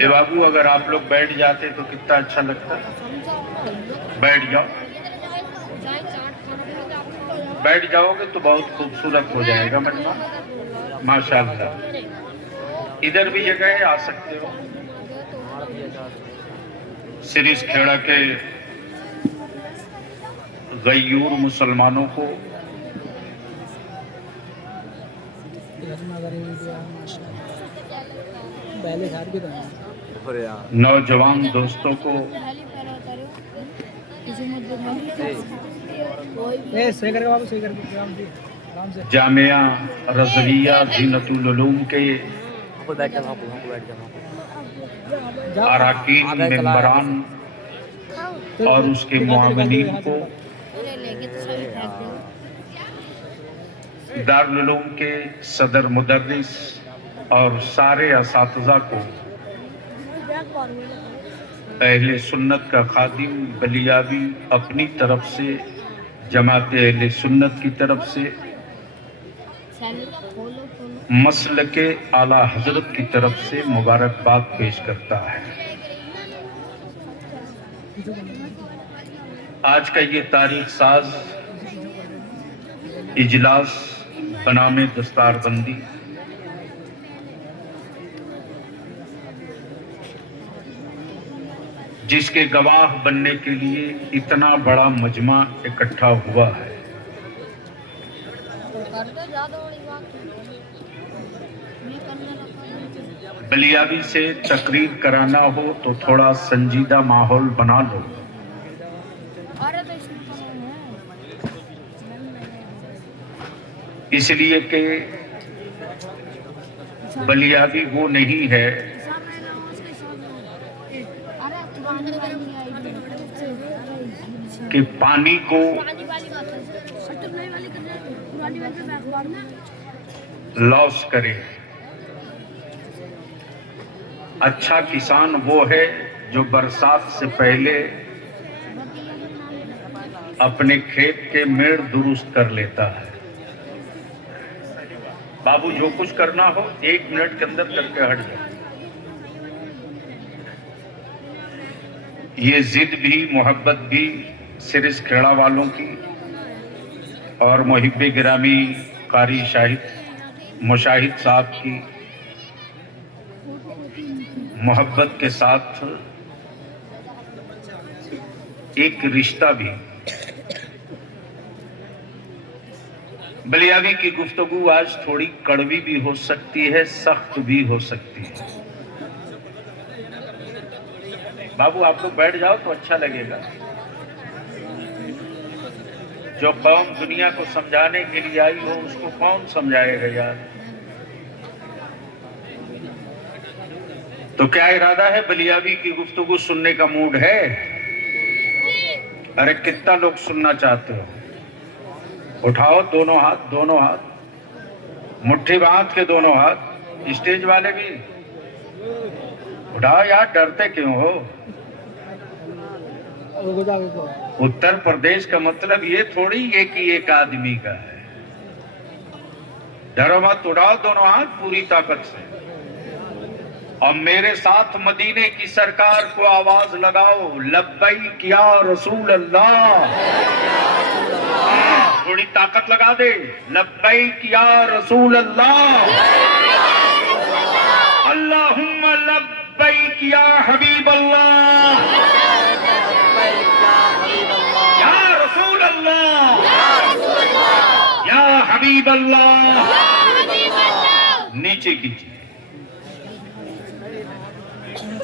ए बाबू, अगर आप लोग बैठ जाते तो कितना अच्छा लगता। बैठ जाओ, बैठ जाओगे तो बहुत खूबसूरत हो जाएगा मजमा, माशाअल्लाह। इधर भी जगह है, आ सकते हो। सिरिस खेड़ा के गयूर मुसलमानों को, नौजवान दोस्तों को, जामिया रज़विया ज़ीनतुल उलूम के अराकीन, मेंबरान और उसके मुआमिनीन को, दारुल उलूम के सदर मुदर्रिस और सारे असातिज़ा को, अहले सुन्नत का खादिम बलियावी अपनी तरफ से, जमात अहले सुन्नत की तरफ से, मसलके आला हजरत की तरफ से मुबारकबाद पेश करता है। आज का ये तारीख साज इजलास बनामे दस्तारबंदी जिसके गवाह बनने के लिए इतना बड़ा मजमा इकट्ठा हुआ है, बलियावी से तकरीर कराना हो तो थोड़ा संजीदा माहौल बना लो। इसलिए कि बलियावी वो नहीं है कि पानी को लॉस करे। अच्छा किसान वो है जो बरसात से पहले अपने खेत के मेड़ दुरुस्त कर लेता है। बाबू, जो कुछ करना हो 1 मिनट के अंदर करके हट जाओ। ये जिद भी, मोहब्बत भी सिरिस खेड़ा वालों की और मुहिब्बे गिरामी कारी शाहिद मुशाहिद साहब की मोहब्बत के साथ एक रिश्ता भी। बलियावी की गुफ्तगू आज थोड़ी कड़वी भी हो सकती है, सख्त भी हो सकती है। बाबू, आप लोग बैठ जाओ तो अच्छा लगेगा। जो कौम दुनिया को समझाने के लिए आई हो उसको कौन समझाएगा यार। तो क्या इरादा है? बलियावी की गुफ्तगू सुनने का मूड है? अरे कितना लोग सुनना चाहते हो? उठाओ दोनों हाथ, दोनों हाथ मुट्ठी बांध के, दोनों हाथ। स्टेज वाले भी उठाओ यार, डरते क्यों हो? उत्तर प्रदेश का मतलब ये थोड़ी है कि एक आदमी का है। डरो मत, उठाओ दोनों हाथ पूरी ताकत से और मेरे साथ मदीने की सरकार को आवाज लगाओ, लब्बैक या रसूल अल्लाह। थोड़ी ताकत लगा दे, लब्बैक या रसूल अल्लाह। अल्लाहुम्मा लब्बैक या हबीब अल्लाह, या रसूल अल्लाह, या हबीब अल्लाह। नीचे कीजिए।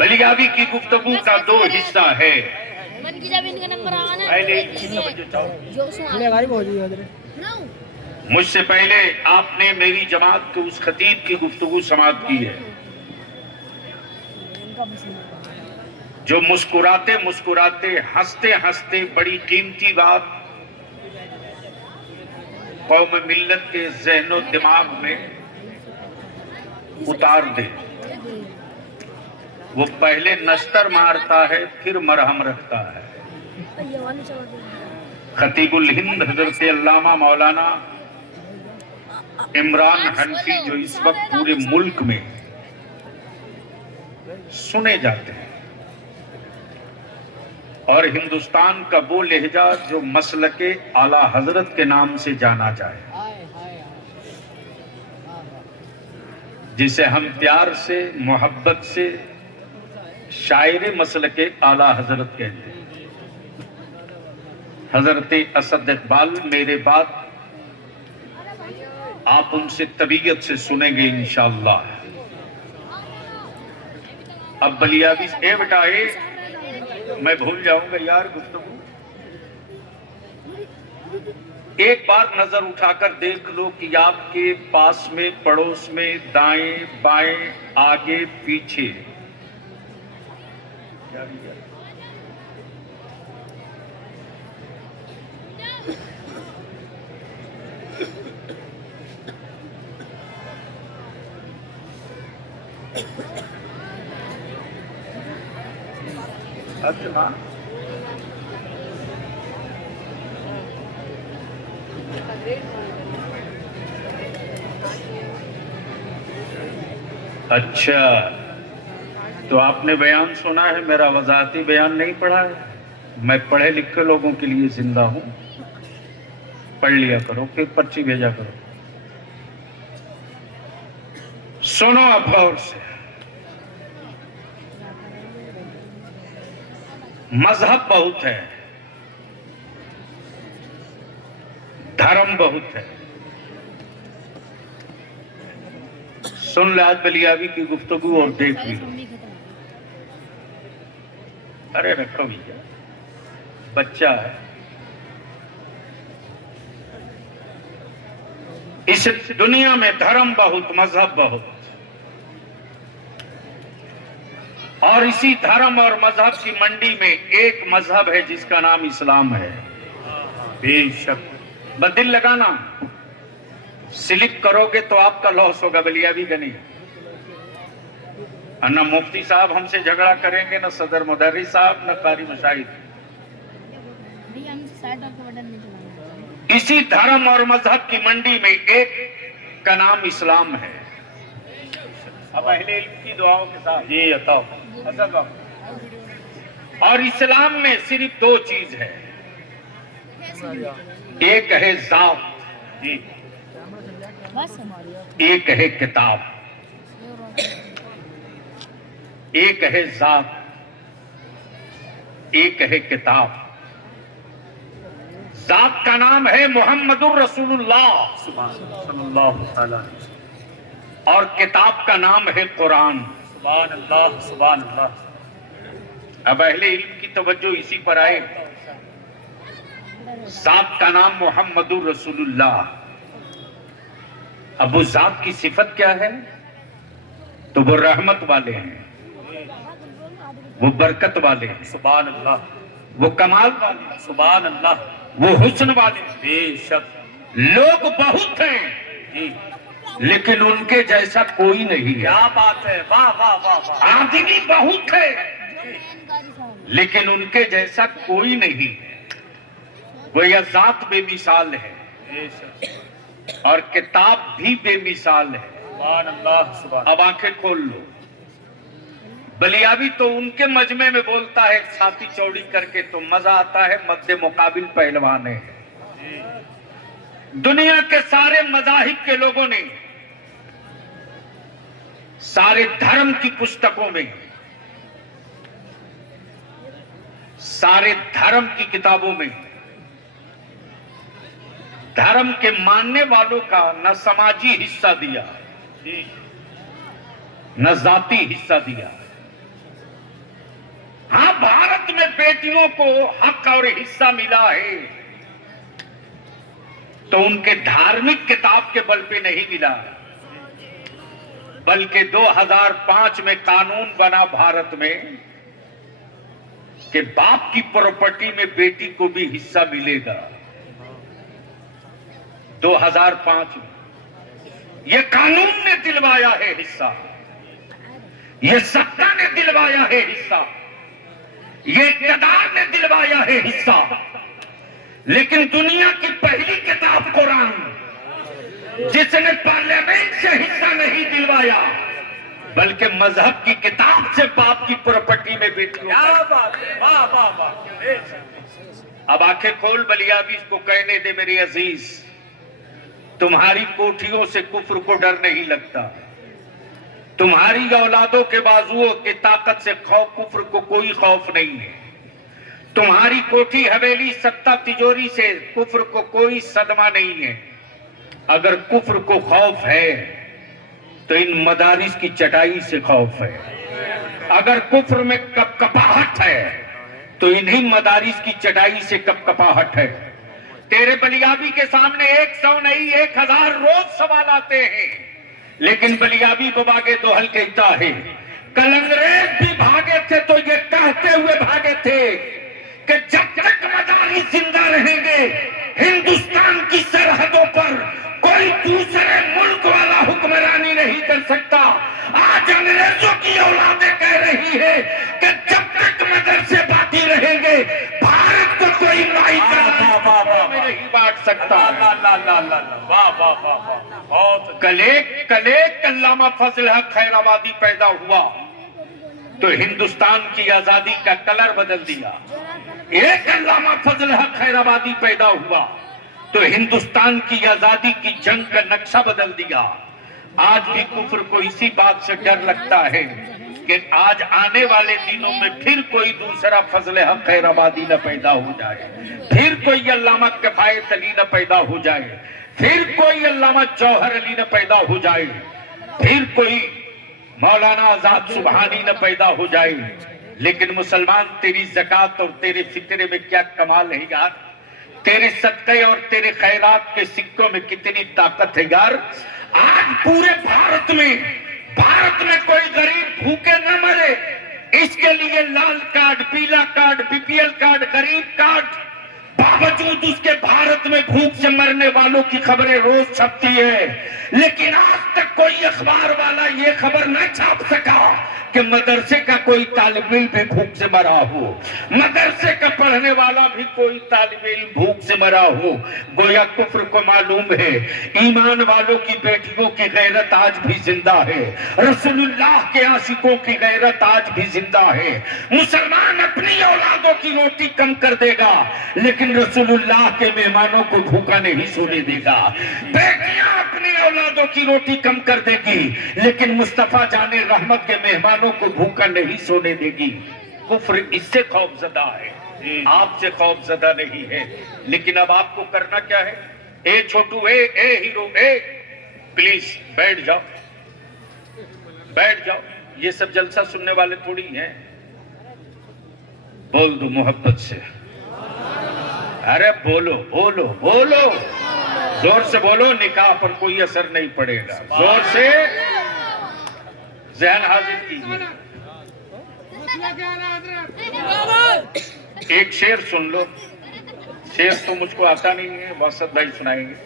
बलियावी की गुफ्तगू का 2 हिस्सा है। मन की जब इनका नंबर आवा ना पहले जो सुना मुझसे पहले आपने मेरी जमात के उस खतीब की गुफ्तगू समाप्त की है जो मुस्कुराते मुस्कुराते हंसते हंसते बड़ी कीमती बात कौम मिल्लत के ज़हनो दिमाग में उतार दे। वो पहले नश्तर मारता है फिर मरहम रखता है। खतीबुल हिंद हजरत अल्लामा मौलाना इमरान हनफी जो इस वक्त पूरे मुल्क में सुने जाते हैं और हिंदुस्तान का वो लहजा जो मसलके आला हजरत के नाम से जाना जाए, जिसे हम प्यार से मोहब्बत से शायर मसलके आला हजरत कहते हैं। हजरत असद इकबाल मेरे बात आप उनसे तबीयत से सुनेंगे इंशाअल्लाह। अब बलियाबी ए बेटा ए, मैं भूल जाऊंगा यार गुफ्तगू। एक बार नजर उठाकर देख लो कि आपके पास में, पड़ोस में, दाएं बाएं, आगे पीछे अच्छा अच्छा, तो आपने बयान सुना है, मेरा वजाहती बयान नहीं पढ़ा है। मैं पढ़े लिखे लोगों के लिए जिंदा हूं, पढ़ लिया करो फिर पर्ची भेजा करो। सुनो अब गौर से। मजहब बहुत है, धर्म बहुत है। सुन ले आज बलियाबी की गुफ्तगू और देख ली। अरे रखो भैया, बच्चा है। इस दुनिया में धर्म बहुत, मजहब बहुत, और इसी धर्म और मजहब की मंडी में एक मजहब है जिसका नाम इस्लाम है। बेशक बदिल लगाना, स्लिप करोगे तो आपका लॉस होगा, बलियाबी का नहीं। न मुफ्ती साहब हमसे झगड़ा करेंगे, न सदर मुदर्रिस साहब, न कारी मशाइख। इसी धर्म और मजहब की मंडी में एक का नाम इस्लाम है। अब अहले इल्म की दुआओं के साथ ये बताओ, और इस्लाम में सिर्फ दो चीज है, एक है जात, एक है किताब। एक है जात, एक है किताब। जात का नाम है मुहम्मदुर रसूलुल्लाह सल्लल्लाहु अलैहि, और किताब का नाम है कुरान। सुभान अल्लाह, सुभान अल्लाह। अब अहले इल्म की तवज्जो इसी पर आए। जात का नाम मुहम्मदुर रसूलुल्लाह। अब वो जात की सिफत क्या है? तो वो रहमत वाले हैं, वो बरकत वाले हैं, सुभान अल्लाह। वो कमाल वाले, सुभान अल्लाह। वो हुस्न वाले। बेशक लोग बहुत हैं लेकिन उनके जैसा कोई नहीं है। क्या बात है, वाह वाह वाह वाह। आदमी बहुत है लेकिन उनके जैसा कोई नहीं है। वो यह जात बेमिसाल है और किताब भी बेमिसाल है। सुभान अल्लाह, सुभान। अब आंखें खोल लो। बलियाबी तो उनके मजमे में बोलता है छाती चौड़ी करके तो मजा आता है, मद्दे मुकाबिल पहलवान है। दुनिया के सारे मजाहिब के लोगों ने सारे धर्म की पुस्तकों में, सारे धर्म की किताबों में धर्म के मानने वालों का न समाजी हिस्सा दिया, न जाति हिस्सा दिया। हाँ, भारत में बेटियों को हक और हिस्सा मिला है तो उनके धार्मिक किताब के बल पे नहीं मिला, बल्कि 2005 में कानून बना भारत में कि बाप की प्रॉपर्टी में बेटी को भी हिस्सा मिलेगा। 2005 में यह कानून ने दिलवाया है हिस्सा, यह सत्ता ने दिलवाया है हिस्सा, यह इक़्तिदार ने दिलवाया है हिस्सा। लेकिन दुनिया की पहली किताब कुरान, जिसने पार्लियामेंट से हिस्सा नहीं दिलवाया, बल्कि मजहब की किताब से बाप की प्रॉपर्टी में बेटियों का। अब आंखें खोल बलियाबी को कहने दे मेरे अजीज, तुम्हारी कोठियों से कुफ्र को डर नहीं लगता, तुम्हारी औलादों के बाजुओं की ताकत से कुफ्र को कोई खौफ नहीं है, तुम्हारी कोठी हवेली सत्ता तिजोरी से कुफ्र को कोई सदमा नहीं है। अगर कुफ्र को खौफ है तो इन मदारिस की चटाई से खौफ है, अगर कुफ्र में कपकपाहट है तो इन्हीं मदारिस की चटाई से कपकपाहट है। तेरे बलियाबी के सामने 100 नहीं 1000 रोज सवाल आते हैं, लेकिन बलियाबी बबागे दोहल कहता है कल अंग्रेज भी भागे थे तो ये कहते हुए भागे थे कि जब तक मदारिस जिंदा रहेंगे हिंदुस्तान की सरहदों पर कोई दूसरे मुल्क वाला हुक्मरानी नहीं कर सकता। आज अंग्रेजों की औलादें कह रही है कि जब तक मदरसे बाकी रहेंगे भारत को कोई नहीं बांट सकता। कलेक अल्लामा फजल हक खैराबादी पैदा हुआ तो हिंदुस्तान की आजादी का कलर बदल दिया। एक अल्लामा फजल हक खैराबादी पैदा हुआ तो हिंदुस्तान की आजादी की जंग का नक्शा बदल दिया। आज भी कुफ्र को इसी बात से डर लगता है कि आज आने वाले दिनों में फिर कोई दूसरा फजल हक खैराबादी न पैदा हो जाए, फिर कोई अल्लामा किफायत अली न पैदा हो जाए, फिर कोई अल्लामा जौहर अली न पैदा हो जाए, फिर कोई मौलाना आजाद सुबहानी न पैदा हो जाए। लेकिन मुसलमान, तेरी ज़कात और तेरे फितरे में क्या कमाल है यार, तेरे सदक़े और तेरे खैरात के सिक्कों में कितनी ताकत है यार। आज पूरे भारत में कोई गरीब भूखे न मरे, इसके लिए लाल कार्ड, पीला कार्ड, बीपीएल कार्ड, गरीब कार्ड, बावजूद उसके भारत में भूख से मरने वालों की खबरें रोज छपती है। लेकिन आज तक कोई अखबार वाला ये खबर न छाप सका कि मदरसे का कोई तालिब इल्म भी भूख से मरा हो, मदरसे का पढ़ने वाला भी कोई तालिब इल्म भूख से मरा हो। गोया कुफ्र को मालूम है ईमान वालों की बेटियों की गैरत आज भी जिंदा है, रसूलुल्लाह के आशिकों की गैरत आज भी जिंदा है। मुसलमान अपनी औलादों की रोटी कम कर देगा लेकिन रसूलुल्लाह के मेहमानों को भूखा नहीं सोने देगा। बेटियां अपनी औलादों की रोटी कम कर देगी लेकिन मुस्तफा जाने रहमत के मेहमानों को भूखा नहीं सोने देगी। कुफ्र इससे खौफजदा है, आपसे खौफजदा नहीं है। लेकिन अब आपको करना क्या है? ए छोटू, ए हीरो, प्लीज बैठ जाओ, बैठ जाओ। ये सब जलसा सुनने वाले थोड़ी हैं। बोल दो मोहब्बत से, अरे बोलो बोलो बोलो, जोर से बोलो, निकाह पर कोई असर नहीं पड़ेगा। जोर से जहन हाजिर कीजिए। एक शेर सुन लो, शेर तो मुझको आता नहीं है, वसत भाई सुनाएंगे।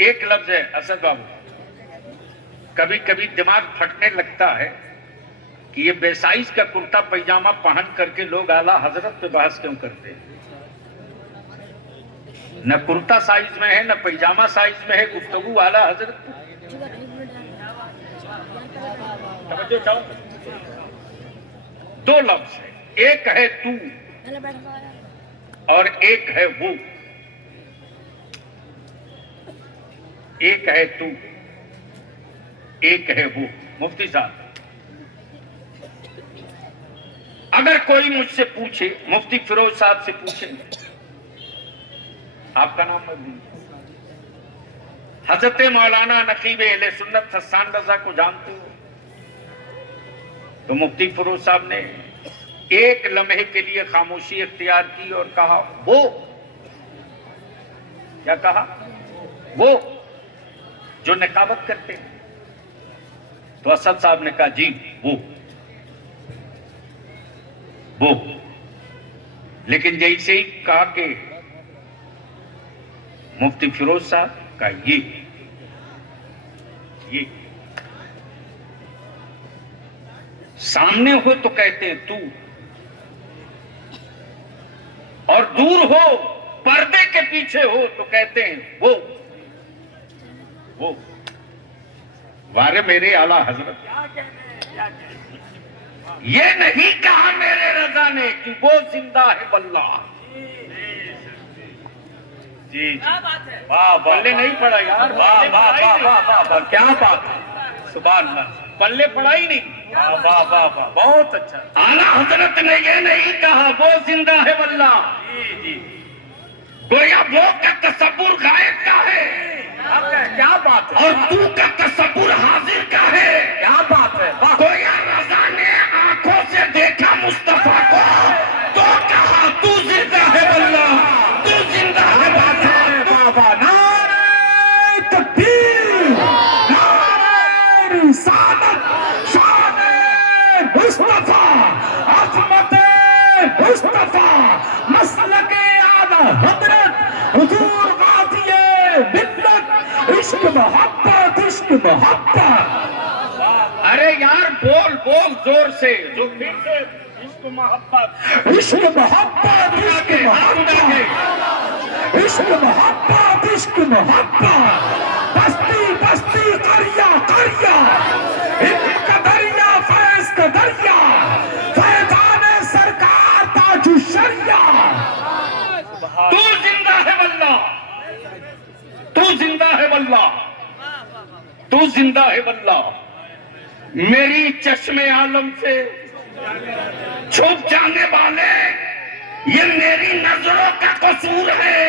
एक लफ्ज है असद बाबू, कभी कभी दिमाग फटने लगता है कि ये बेसाइज का कुर्ता पैजामा पहन करके लोग आला हजरत पे बहस क्यों करते हैं। न कुर्ता साइज में है न पैजामा साइज में है, गुफ्तगू आला हजरत पे। दो लफ्ज है, एक है तू और एक है वो। एक है तू, एक है वो। मुफ्ती साहब, अगर कोई मुझसे पूछे, मुफ्ती फिरोज साहब से पूछे, आपका नाम हजरत मौलाना नकीब अहले सुन्नत हसन रजा को जानते हो? तो मुफ्ती फिरोज साहब ने एक लम्हे के लिए खामोशी इख्तियार की और कहा वो, क्या कहा? वो जो निकाबत करते हैं। तो असद साहब ने कहा जी वो। लेकिन जैसे ही कहा कि मुफ्ती फिरोज साहब का ये सामने हो तो कहते हैं तू, और दूर हो पर्दे के पीछे हो तो कहते हैं वो। वारे मेरे आला हजरत, ये नहीं कहा मेरे रजा ने कि वो जिंदा है वल्लाह। जी वाह, पल्ले नहीं पड़ा यार, वाह वाह वाह वाह वाह, क्या बात है, सुभान अल्लाह। पल्ले पड़ा ही नहीं, वाह वाह वाह वाह, बहुत अच्छा। आला हजरत ने ये नहीं कहा वो जिंदा है वल्लाह, जी गोया वो का तसव्वुर गायब का है, क्या बात है, और तू का तसव्वुर हाजिर का है, क्या बात है। गोया रजा ने आंखों से देखा मुस्तफा को तो कहा तू जिंदा है वल्लाह, तू जिंदा है बाबा। नारे तकबीर, नारे रिसालत, शान-ए मुस्तफा, अज़मत-ए मुस्तफा, मसलक-ए आला हज़रत हुजूर गाज़ी-ए मिल्लत, इश्क मोहब्बत, इश्क मोहब्बत। अरे यार बोल जोर से, जो फिर से इश्क मोहब्बत, इश्क मोहब्बत, इश्क मोहब्बत, इश्क मोहब्बत, इश्क मोहब्बत, बस्ती बस्ती करिया करिया, इल्म का दरिया फैज़ का दरिया, फैज़ान सरकार ताजु शरिया। तू जिंदा है वल्लाह, तू जिंदा है वल्लाह, तू जिंदा है वल्लाह। मेरी चश्मे आलम से छुप जाने वाले, ये मेरी नजरों का कसूर है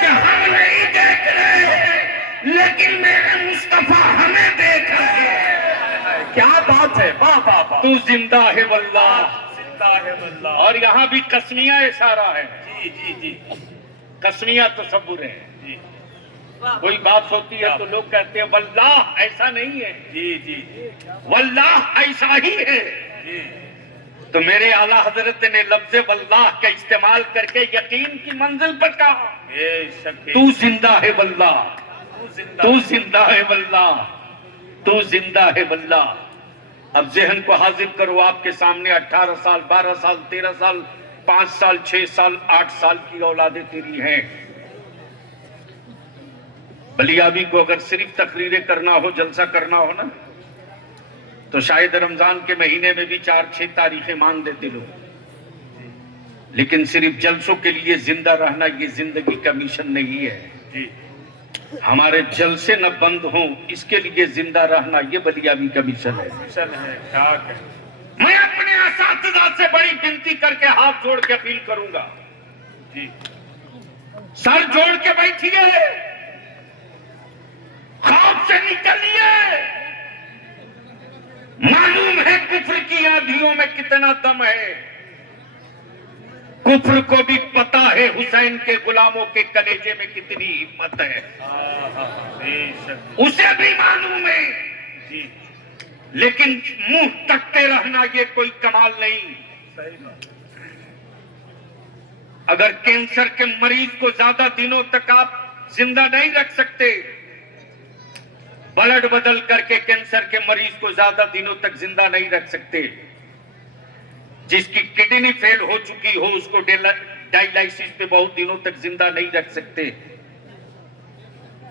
कि हम नहीं देख रहे, लेकिन मेरे मुस्तफा हमें देख रहे हैं। क्या बात है, वाह वाह वाह। तू जिंदा है वल्लाह, जिंदा है वल्लाह। और यहाँ भी कसमिया इशारा है, जी कसमिया तसव्वुर है। कोई बात होती है तो लोग कहते हैं वल्लाह ऐसा नहीं है, जी वल्लाह ऐसा ही है। तो मेरे आला हजरत ने लफ्ज़ वल्लाह का इस्तेमाल करके यकीन की मंजिल पर कहा तू जिंदा है वल्लाह, तू जिंदा है वल्लाह, तू जिंदा है वल्लाह। अब जहन को हाजिर करो, आपके सामने 18 साल 12 साल 13 साल 5 साल 6 साल 8 साल की औलादें तेरी हैं। बलियाबी को अगर सिर्फ तकरीरें करना हो, जलसा करना हो ना, तो शायद रमजान के महीने में भी 4-6 तारीखें मान देते लोग, लेकिन सिर्फ जलसों के लिए जिंदा रहना ये जिंदगी का मिशन नहीं है। हमारे जलसे न बंद हों इसके लिए जिंदा रहना ये बलियाबी का मिशन है। क्या कहें। मैं अपने असातिज़ा से बड़ी विनती करके हाथ जोड़ के अपील करूंगा, सर जोड़ के बैठिए, खौफ से निकलिए। मालूम है कुफ्र की आंधियों में कितना दम है, कुफ्र को भी पता है हुसैन के गुलामों के कलेजे में कितनी हिम्मत है, उसे भी मालूम है, लेकिन मुंह तकते रहना ये कोई कमाल नहीं। अगर कैंसर के मरीज को ज्यादा दिनों तक आप जिंदा नहीं रख सकते, ब्लड बदल करके कैंसर के मरीज को ज्यादा दिनों तक जिंदा नहीं रख सकते। जिसकी किडनी फेल हो चुकी हो उसको डायलिसिस पे बहुत दिनों तक जिंदा नहीं रख सकते।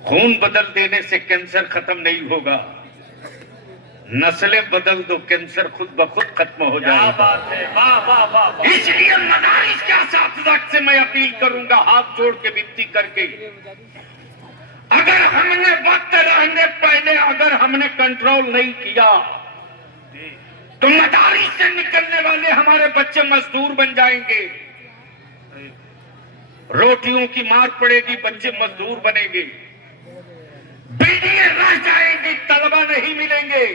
खून बदल देने से कैंसर खत्म नहीं होगा, नस्लें बदल दो कैंसर खुद ब खुद खत्म हो जाएगा। इसलिए मदारिस के असातिज़ा से मैं अपील करूंगा, हाथ जोड़ के विनती करके, अगर हमने वक्त रहने पहले अगर हमने कंट्रोल नहीं किया तो मदारिस से निकलने वाले हमारे बच्चे मजदूर बन जाएंगे, रोटियों की मार पड़ेगी, बच्चे मजदूर बनेंगे, बिल्डिंगें रह जाएंगी, तलबा नहीं मिलेंगे।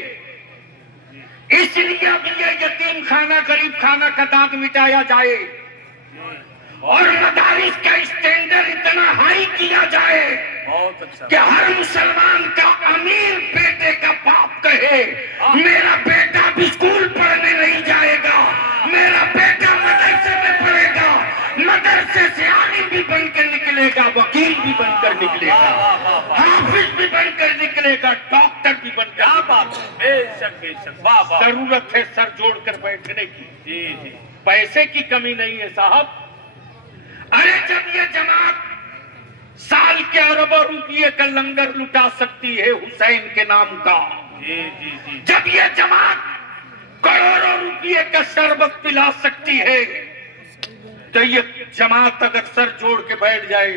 इसलिए अब ये यतीम खाना गरीब खाना का दाग मिटाया जाए और मदारिस का स्टैंडर्ड इतना हाई किया जाए बहुत अच्छा। कि हर मुसलमान का अमीर बेटे का बाप कहे मेरा बेटा भी स्कूल पढ़ने नहीं जाएगा, मेरा बेटा मदरसे में पढ़ेगा, मदरसे से आलिम भी बनकर निकलेगा, वकील भी बनकर निकलेगा, हाफिज भी बनकर निकलेगा, डॉक्टर भी बनकर। क्या बात है, बेशक बेशक, वाह वाह। जरूरत है सर जोड़कर बैठने की, जी जी, पैसे की कमी नहीं है साहब। अरे जब ये जमात साल के अरबों रुपये का लंगर लुटा सकती है हुसैन के नाम का, जी जी जी, जब ये जमात करोड़ों रुपये का शरबत पिला सकती है, तो ये जमात अगर सर जोड़ के बैठ जाए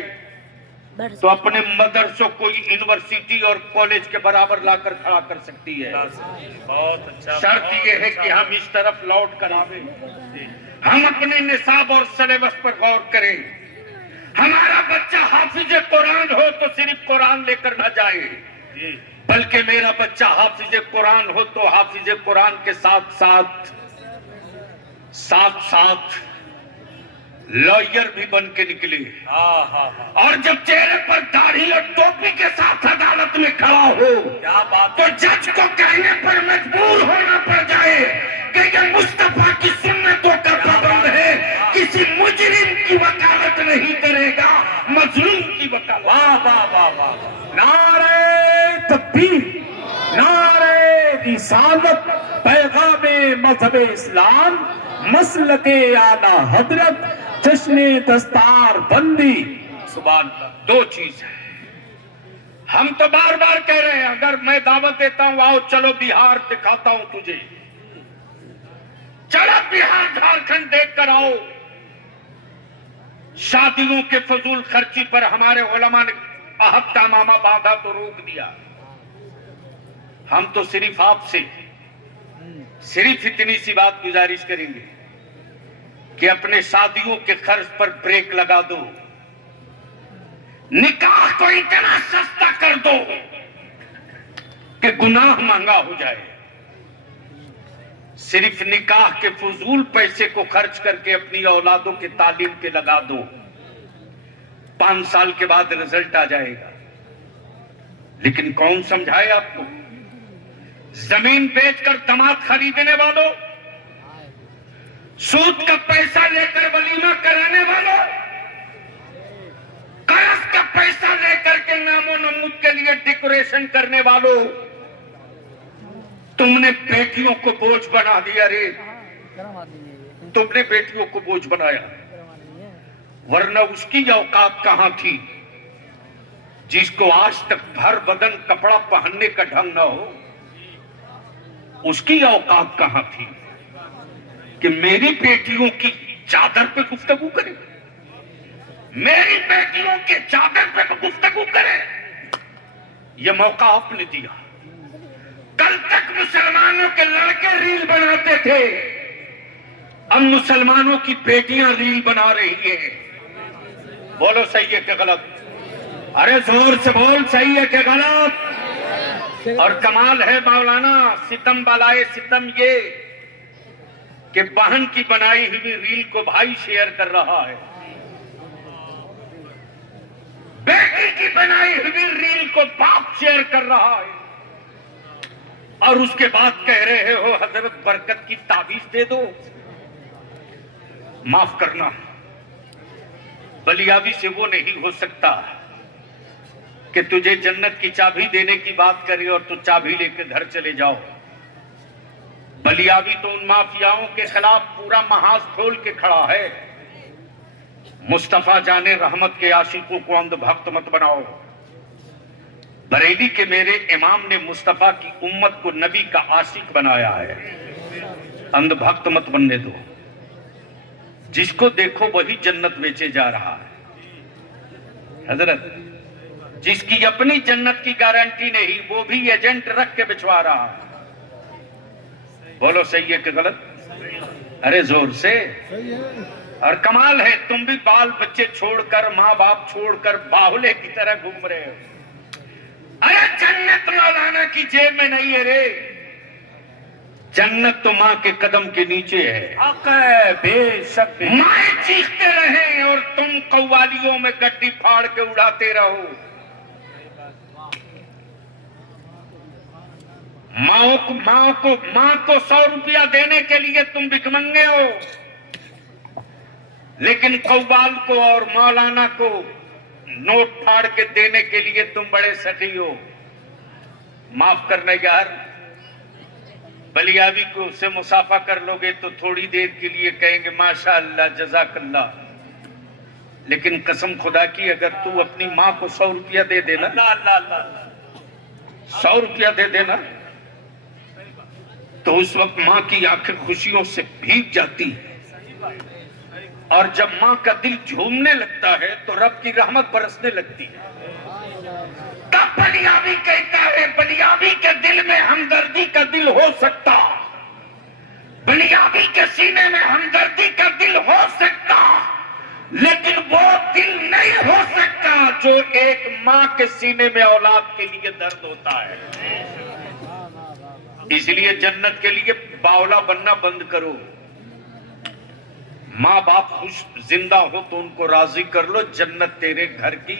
तो अपने मदरसों को यूनिवर्सिटी और कॉलेज के बराबर लाकर खड़ा कर सकती है। बहुत अच्छा। शर्त यह है कि हम इस तरफ लौट कर आवे, हम अपने निसाब और सिलेबस पर गौर करें। हमारा बच्चा हाफिज कुरान हो तो सिर्फ कुरान लेकर न जाए, जी, बल्कि मेरा बच्चा हाफिज कुरान हो तो हाफिज कुरान के साथ साथ लॉयर भी बन के निकले। हाँ हाँ हाँ, और जब चेहरे पर दाढ़ी और टोपी के साथ अदालत में खड़ा हो क्या बात तो है। जज को कहने पर मजबूर होना पड़ जाए कि ये मुस्तफा की सुन्नतों का पाबंद है, किसी मुजरिम की वकालत नहीं करेगा, मजलूम की वकालत। वाह वाह वाह वाह, नारे तकबीर, नारे रिसालत, पैगामे मजहब इस्लाम, मसलके आला हजरत, जश्ने दस्तार बंदी। सुभान अल्लाह। दो चीज है, हम तो बार बार कह रहे हैं, अगर मैं दावत देता हूं आओ चलो बिहार दिखाता हूं तुझे, चलो बिहार झारखंड देख कर आओ। शादियों के फजूल खर्ची पर हमारे उलमा ने अहद का मामा बांधा तो रोक दिया। हम तो सिर्फ आपसे सिर्फ इतनी सी बात गुजारिश करेंगे कि अपने शादियों के खर्च पर ब्रेक लगा दो, निकाह को इतना सस्ता कर दो कि गुनाह महंगा हो जाए। सिर्फ निकाह के फजूल पैसे को खर्च करके अपनी औलादों के तालीम पे लगा दो, 5 साल के बाद रिजल्ट आ जाएगा। लेकिन कौन समझाए आपको? जमीन बेचकर दामाद खरीदने वालों, सूद का पैसा लेकर वलीमा कराने वालों, कर्ज का पैसा लेकर के नामो नमूद के लिए डेकोरेशन करने वालों, तुमने बेटियों को बोझ बना दिया रे, तुमने बेटियों को बोझ बनाया, वरना उसकी औकात कहां थी जिसको आज तक भर बदन कपड़ा पहनने का ढंग न हो? उसकी औकात कहां थी कि मेरी बेटियों की चादर पे गुफ्तगू करे, मेरी बेटियों के चादर पे गुफ्तगू करे? यह मौका आपने दिया। कल तक मुसलमानों के लड़के रील बनाते थे, अब मुसलमानों की बेटियां रील बना रही है। बोलो सही है कि गलत? अरे जोर से बोल, सही है कि गलत? और कमाल है मौलाना, सितम बलाए सितम ये कि बहन की बनाई हुई रील को भाई शेयर कर रहा है, बेटी की बनाई हुई रील को बाप शेयर कर रहा है, और उसके बाद कह रहे हो हजरत बरकत की ताबीज दे दो। माफ करना, बलियाबी से वो नहीं हो सकता कि तुझे जन्नत की चाबी देने की बात करे और तू चाबी लेकर घर चले जाओ। बलियाबी तो उन माफियाओं के खिलाफ पूरा महाज खोल के खड़ा है। मुस्तफा जाने रहमत के आशिकों को अंधभक्त मत बनाओ। बरेली के मेरे इमाम ने मुस्तफा की उम्मत को नबी का आशिक बनाया है, अंधभक्त मत बनने दो। जिसको देखो वही जन्नत बेचे जा रहा है। हजरत, जिसकी अपनी जन्नत की गारंटी नहीं वो भी एजेंट रख के बिचवा रहा है। बोलो सही है कि गलत? अरे जोर से। और कमाल है, तुम भी बाल बच्चे छोड़कर, माँ बाप छोड़कर बाहुले की तरह घूम रहे हो। अरे जन्नत मौलाना की जेब में नहीं है रे, जन्नत तो माँ के कदम के नीचे है। हक है, बेशक माए चीखते रहे और तुम कव्वालियों में गड्डी फाड़ के उड़ाते रहो। माँ को 100 रुपया देने के लिए तुम भिखमंगे हो, लेकिन कव्वाल को और मौलाना को नोट फाड़ के देने के लिए तुम बड़े सखी हो। माफ करना यार, बलियावी को से मुसाफा कर लोगे तो थोड़ी देर के लिए कहेंगे माशाअल्लाह जज़ाकल्लाह, लेकिन कसम खुदा की अगर तू अपनी माँ को 100 रुपया दे देना, 100 रुपया दे देना, तो उस वक्त माँ की आंखें खुशियों से भीग जाती है, और जब माँ का दिल झूमने लगता है तो रब की रहमत बरसने लगती है। तब बलियावी कहता है बलियावी के दिल में हमदर्दी का दिल हो सकता, बलियावी के सीने में हमदर्दी का दिल हो सकता, लेकिन वो दिल नहीं हो सकता जो एक माँ के सीने में औलाद के लिए दर्द होता है। इसलिए जन्नत के लिए बावला बनना बंद करो। माँ बाप खुश जिंदा हो तो उनको राजी कर लो, जन्नत तेरे घर की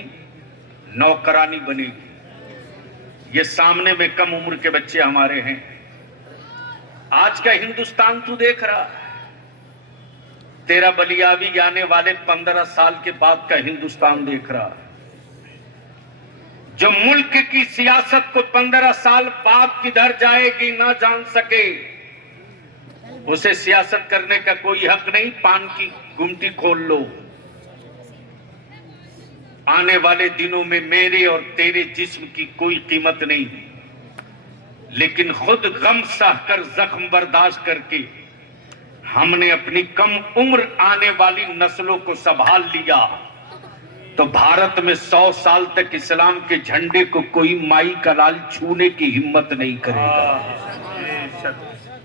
नौकरानी बनेगी। ये सामने में कम उम्र के बच्चे हमारे हैं। आज का हिंदुस्तान तू देख रहा, तेरा बलियावी आने वाले 15 साल के बाद का हिंदुस्तान देख रहा, जो मुल्क की सियासत को 15 साल बाद किधर जाएगी ना जान सके, उसे सियासत करने का कोई हक नहीं। पान की गुमटी खोल लो। आने वाले दिनों में मेरे और तेरे जिस्म की कोई कीमत नहीं, लेकिन खुद गम सहकर जख्म बर्दाश्त करके हमने अपनी कम उम्र आने वाली नस्लों को संभाल लिया, तो भारत में 100 साल तक इस्लाम के झंडे को कोई माई का लाल छूने की हिम्मत नहीं करेगा।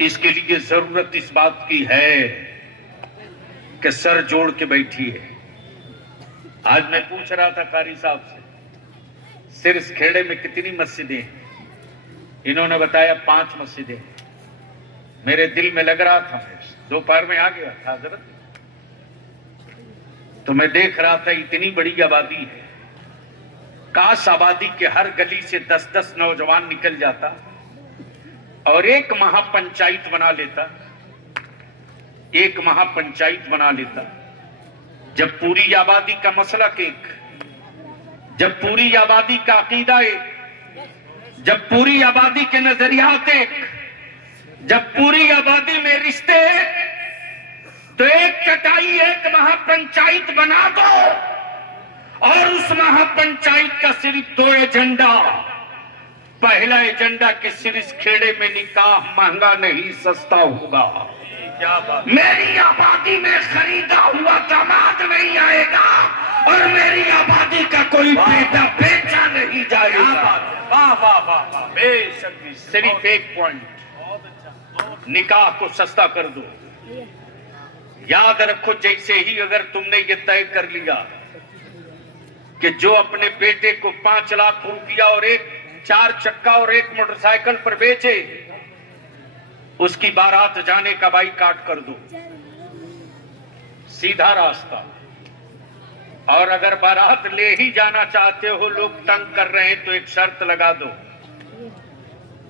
इसके लिए जरूरत इस बात की है कि सर जोड़ के बैठिए। आज मैं पूछ रहा था कारी साहब से, सिर्फ खेड़े में कितनी मस्जिदें? इन्होंने बताया 5 मस्जिदें। मेरे दिल में लग रहा था, दोपहर में आ गया था हजरत, तो मैं देख रहा था इतनी बड़ी आबादी है, काश आबादी के हर गली से 10-10 नौजवान निकल जाता और एक महापंचायत बना लेता, एक महापंचायत बना लेता। जब पूरी आबादी का मसला एक, जब पूरी आबादी का अकीदा एक, जब पूरी आबादी के नजरियात एक, जब पूरी आबादी में रिश्ते एक, तो एक चटाई एक महापंचायत बना दो, और उस महापंचायत का सिर्फ 2 एजेंडा। पहला एजेंडा कि सिर्फ इस खेड़े में निकाह महंगा नहीं सस्ता होगा। क्या बात? मेरी आबादी में खरीदा हुआ दामाद नहीं आएगा, और मेरी आबादी का कोई बेटा बेचा नहीं जाएगा। वाह वाह वाह वाह, बेशक। सिर्फ एक पॉइंट, निकाह को सस्ता कर दो। याद रखो, जैसे ही अगर तुमने ये तय कर लिया कि जो अपने बेटे को 5 लाख रुपया और एक 4 चक्का और एक मोटरसाइकिल पर बेचे, उसकी बारात जाने का बाइकाट कर दो। सीधा रास्ता। और अगर बारात ले ही जाना चाहते हो, लोग तंग कर रहे हैं, तो एक शर्त लगा दो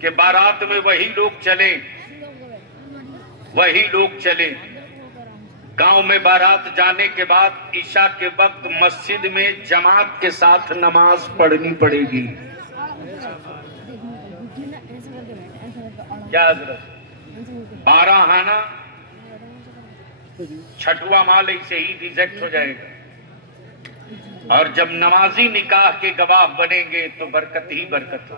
कि बारात में वही लोग चले, वही लोग चले। गांव में बारात जाने के बाद ईशा के वक्त मस्जिद में जमात के साथ नमाज पढ़नी पड़ेगी। क्या हजरत? 12 आना, 6वां माल ऐसे ही रिजेक्ट हो जाएगा। और जब नमाजी निकाह के गवाह बनेंगे तो बरकत ही बरकत हो।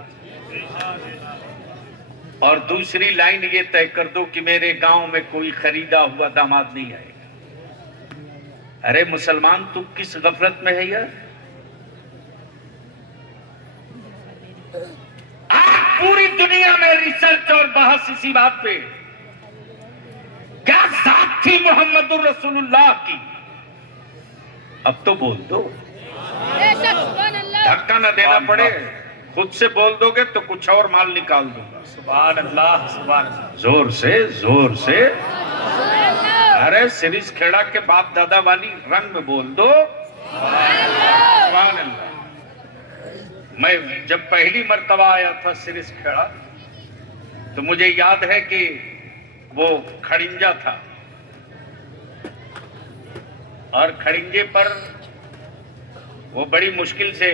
और दूसरी लाइन ये तय कर दो कि मेरे गांव में कोई खरीदा हुआ दामाद नहीं आएगा। अरे मुसलमान, तू किस गफलत में है यार? आज पूरी दुनिया में रिसर्च और बहस इसी बात पे, क्या साथ थी मोहम्मदुर रसूलुल्लाह की? अब तो बोल दो, धक्का न देना पड़े। खुद से बोल दोगे तो कुछ और माल निकाल दूंगा। सुभान अल्लाह, सुभान अल्लाह। जोर से, जोर से। अरे सिरिस खेड़ा के बाप दादा वाली रंग में बोल दो सुभान अल्लाह। मैं जब पहली मर्तबा आया था सिरिस खेड़ा तो मुझे याद है कि वो खड़िंजा था और खड़िंजे पर वो बड़ी मुश्किल से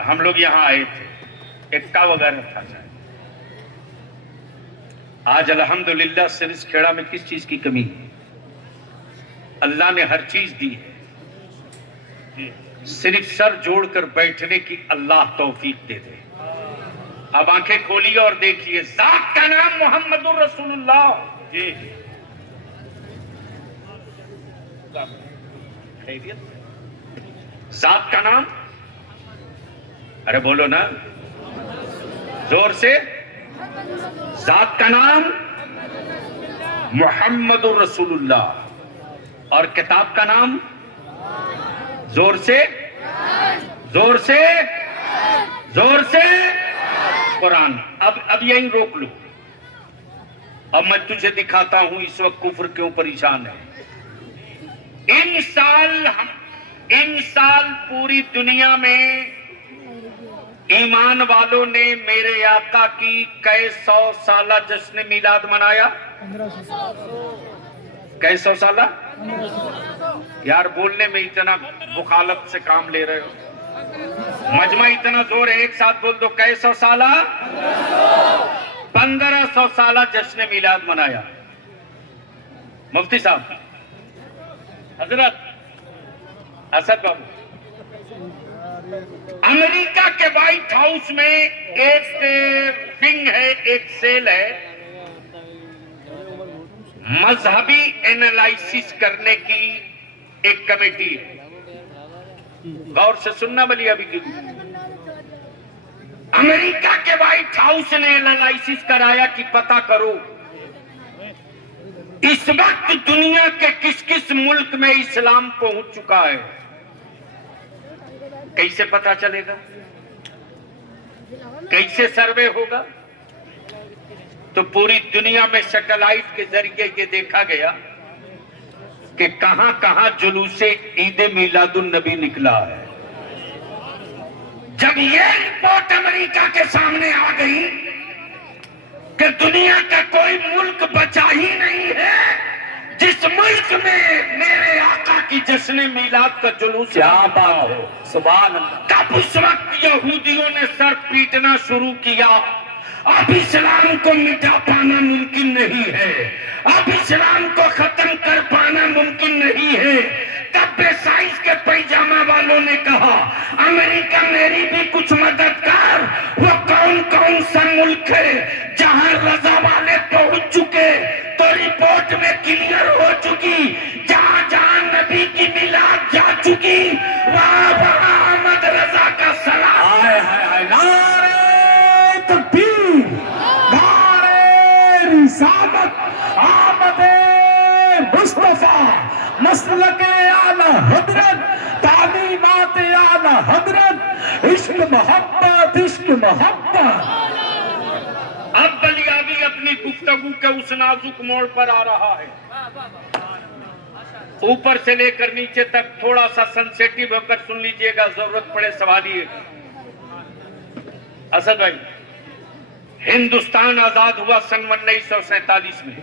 हम लोग यहाँ आए थे, इक्का वगैरह था। आज अल्हम्दुलिल्लाह सिरिस खेड़ा में किस चीज की कमी है? अल्लाह ने हर चीज दी है, सिर्फ सर जोड़कर बैठने की अल्लाह तौफीक दे दे। अब आंखें खोलिए और देखिए, जात का नाम मोहम्मदुर रसूलुल्लाह जी। जात का नाम, अरे बोलो ना जोर से, जात का नाम मोहम्मदुर रसूलुल्लाह और किताब का नाम, जोर से, जोर से, जोर से, कुरान। अब यहीं रोक लो। अब मैं तुझे दिखाता हूं इस वक्त कुफ्र क्यों परेशान है। इन साल पूरी दुनिया में ईमान वालों ने मेरे आका की कई 100 साला जश्न मिलाद मनाया। 100 साला यार, बोलने में इतना मुखालफ से काम ले रहे हो। मजमा इतना जोर है, एक साथ बोल दो, 100 साला, 1500 साला जश्न मिलाद मनाया। मुफ्ती साहब, हजरत असद बाबू, अमेरिका के व्हाइट हाउस में एक विंग है, एक सेल है, मजहबी एनालिसिस करने की एक कमेटी है। गौर से सुनना बली अभी की। अमेरिका के व्हाइट हाउस ने एनालिसिस कराया कि पता करो इस वक्त दुनिया के किस किस मुल्क में इस्लाम पहुंच चुका है। कैसे पता चलेगा? कैसे सर्वे होगा? तो पूरी दुनिया में सैटेलाइट के जरिए ये देखा गया कि कहां कहां जुलूसे ईद मिलादुन नबी निकला है। जब ये रिपोर्ट अमेरिका के सामने आ गई कि दुनिया का कोई मुल्क बचा ही नहीं है जिस मुल्क में मेरे आका की जश्न मिलाद का जुलूस आता हो, सुभान अल्लाह। तब उस वक्त यहूदियों ने सर पीटना शुरू किया। अब इस्लाम को मिटा पाना मुमकिन नहीं है, अब इस्लाम को खत्म कर पाना मुमकिन नहीं है। तब बेसाइज के पैजामा वालों ने कहा, अमेरिका मेरी भी कुछ मदद कर। वो कौन कौन सा मुल्क है जहां रजा वाले पहुंच चुके, तो रिपोर्ट में क्लियर हो चुकी, जहां जहां नबी की मिलाद जा चुकी, वहां वहां अहमद रजा का सलाम। नारे तकबीर, नारे रिसालत, आमदे मुस्तफा, मसलके आला हजरत, तालीमात आला हजरत, इश्क मोहब्बत, इश्क मोहब्बत। अब बलियाबी अपनी गुफ्तगू के उस नाजुक मोड़ पर आ रहा है। ऊपर से लेकर नीचे तक थोड़ा सा सेंसिटिव होकर सुन लीजिएगा, जरूरत पड़े सवालिएगा। असद भाई, हिंदुस्तान आजाद हुआ सन 1947 में।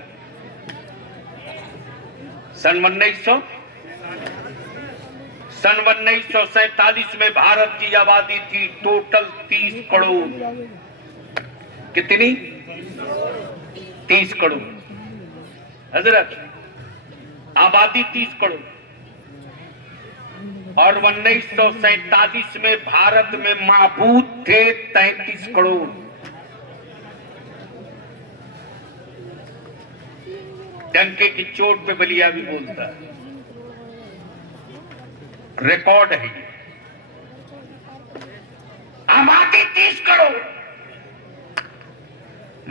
सन 1947 में भारत की आबादी थी टोटल 30 करोड़। कितनी? 30 करोड़। हजरत, आबादी 30 करोड़ और 1947 में भारत में माबूद थे 33 करोड़। डंके की चोट पे बलिया भी बोलता है, रिकॉर्ड है ये। आबादी 30 करोड़,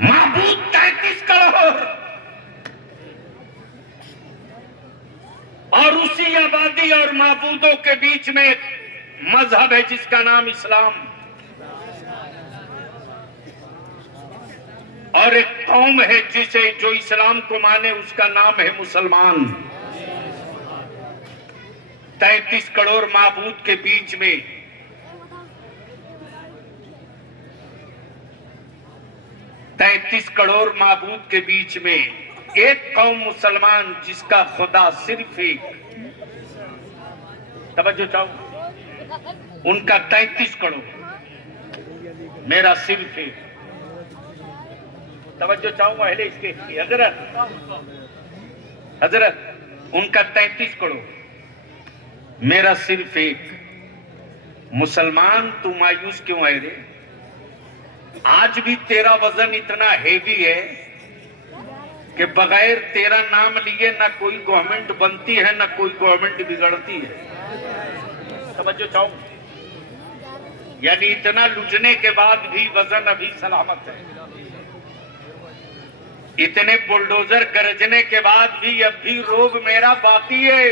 माबूद 33 करोड़, और उसी आबादी और माबूदों के बीच में मजहब है जिसका नाम इस्लाम, और एक कौम है जिसे जो इस्लाम को माने उसका नाम है मुसलमान। 33 करोड़ माबूद के बीच में 33 करोड़ माबूद के बीच में एक कौम मुसलमान जिसका खुदा सिर्फ एक, तवज्जो चाहो, उनका 33 करोड़, मेरा सिर्फ एक। तवज्जो चाहूंगा अहले इसके हजरत उनका 33 करोड़, मेरा सिर्फ एक। मुसलमान तू मायूस क्यों है रे? आज भी तेरा वजन इतना हेवी है कि बगैर तेरा नाम लिए ना कोई गवर्नमेंट बनती है ना कोई गवर्नमेंट बिगड़ती है। समझो चाहो, यानी इतना लुझने के बाद भी वजन अभी सलामत है। इतने बुलडोजर गरजने के बाद भी अब भी रोग मेरा बाकी है।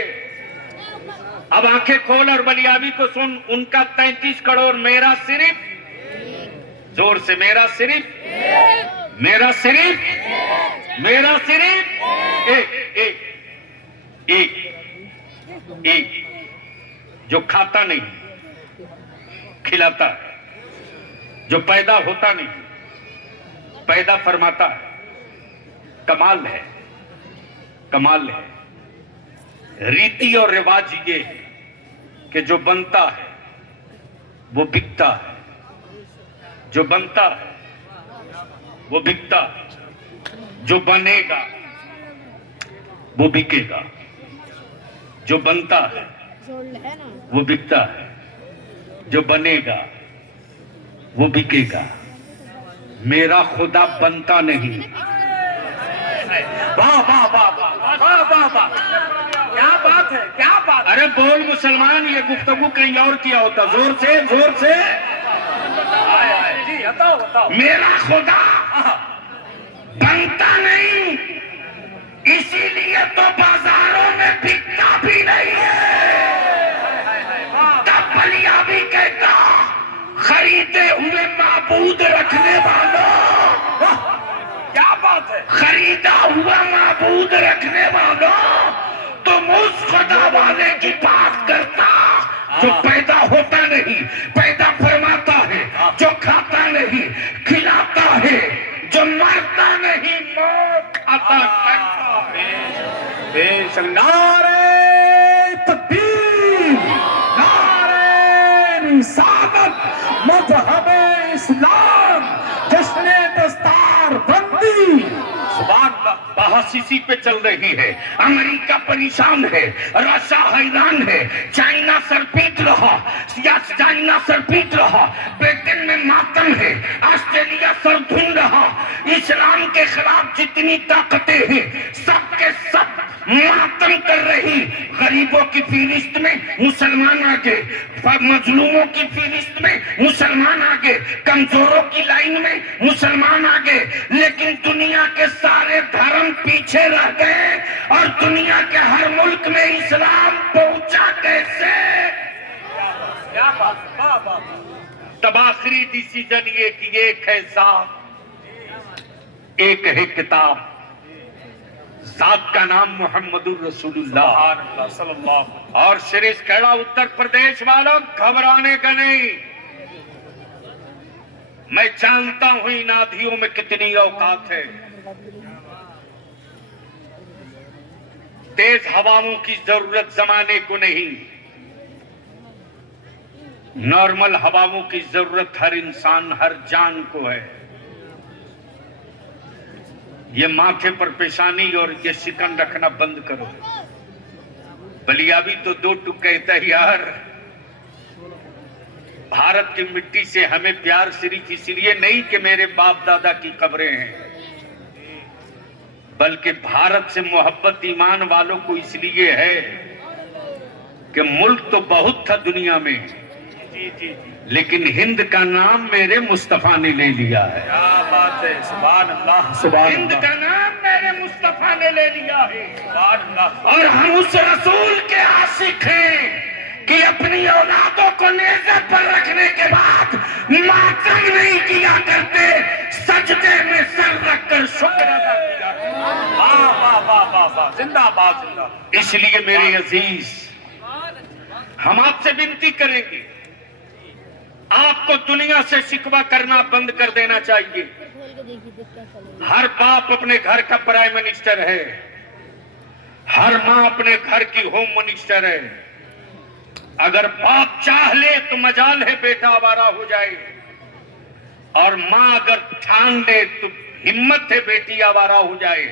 अब आंखें खोल और बलियाबी को सुन, उनका 33 करोड़, मेरा सिर्फ, जोर से, मेरा सिर्फ, मेरा सिर्फ, मेरा सिर्फ एक एक एक एक, जो खाता नहीं खिलाता है, जो पैदा होता नहीं पैदा फरमाता है। कमाल है, कमाल है। रीति और रिवाज ये है कि जो बनता है वो बिकता है, जो बनता है वो बिकता है, जो बनेगा वो बिकेगा, जो बनता है वो बिकता है, जो बनेगा वो बिकेगा। मेरा खुदा बनता नहीं। वाह वाह वाह वाह वाह वाह वाह, क्या बात है, क्या बात। अरे बोल मुसलमान, ये गुफ्तगू कहीं और किया होता। जोर से, जोर से। जी बताओ बताओ। मेरा खुदा बनता नहीं, इसीलिए तो बाजारों में बिकता भी नहीं है। तब बलिया भी कहता, खरीदे हुए माबूद रखने वालों, क्या बात है, खरीदा हुआ माबूद रखने वालों, तुम उस खुदा वाले की बात करता जो पैदा होता नहीं, पैदा फरमाता है, जो खाता नहीं खिलाता है, जो मरता नहीं मौत अता करता है। बेशक नारे तकबीर, नारे रिसालत, मज़हब इस्लाम, जश्न दस्तार बंदी। सुभान अल्लाह। बहस इसी पे चल रही है। अमेरिका परेशान है, रशिया हैरान है, चाइना सर पीट रहा, चाइना सर पीट रहा, ब्रिटेन में मातम है, ऑस्ट्रेलिया सर धुन रहा। इस्लाम के खिलाफ जितनी ताकतें हैं सबके सब मातम कर रही। गरीबों की फहरिस्त में मुसलमान आगे, मजलूमों की फहरिस्त में मुसलमान आगे, कमजोरों की लाइन में मुसलमान आगे। लेकिन दुनिया के सारे धर्म पीछे रह गए और दुनिया के हर मुल्क में इस्लाम पहुंचा कैसे? क्या बात। तब आखिरी डिसीजन ये कि एक है साथ, एक है किताब, साथ का नाम मोहम्मदुर रसूलुल्लाह सल्लल्लाहु। और श्री खेड़ा उत्तर प्रदेश वालों, घबराने का नहीं। मैं जानता हूं इन आंधियों में कितनी औकात है। तेज हवाओं की जरूरत जमाने को नहीं, नॉर्मल हवाओं की जरूरत हर इंसान, हर जान को है। ये माथे पर पेशानी और ये शिकन रखना बंद करो। बलियाबी तो दो टुक कहता है यार, भारत की मिट्टी से हमें प्यार सिर्फ इसलिए नहीं कि मेरे बाप दादा की कब्रें हैं, बल्कि भारत से मोहब्बत ईमान वालों को इसलिए है कि मुल्क तो बहुत था दुनिया में, लेकिन हिंद का नाम मेरे मुस्तफा ने ले लिया है। क्या बात है, सुभान अल्लाह, सुभान। हिंद का नाम मेरे मुस्तफा ने ले लिया है, सुभान अल्लाह। और हम उस रसूल के आशिक हैं कि अपनी औलादों को नेज़े पर रखने के बाद मातम नहीं किया करते, सजदे में सर रखकर शुक्र अदा किया करते। वाह वाह वाह वाह वाह, जिंदाबाद जिंदाबाद। इसलिए मेरे अजीज, हम आपसे विनती करेंगे, आपको दुनिया से शिकवा करना बंद कर देना चाहिए। खोल के देखिए तो क्या चलेगा। हर बाप अपने घर का प्राइम मिनिस्टर है, हर माँ अपने घर की होम मिनिस्टर है। अगर बाप चाह ले तो मजाल है बेटा आवारा हो जाए, और माँ अगर ठान ले तो हिम्मत है बेटी आवारा हो जाए।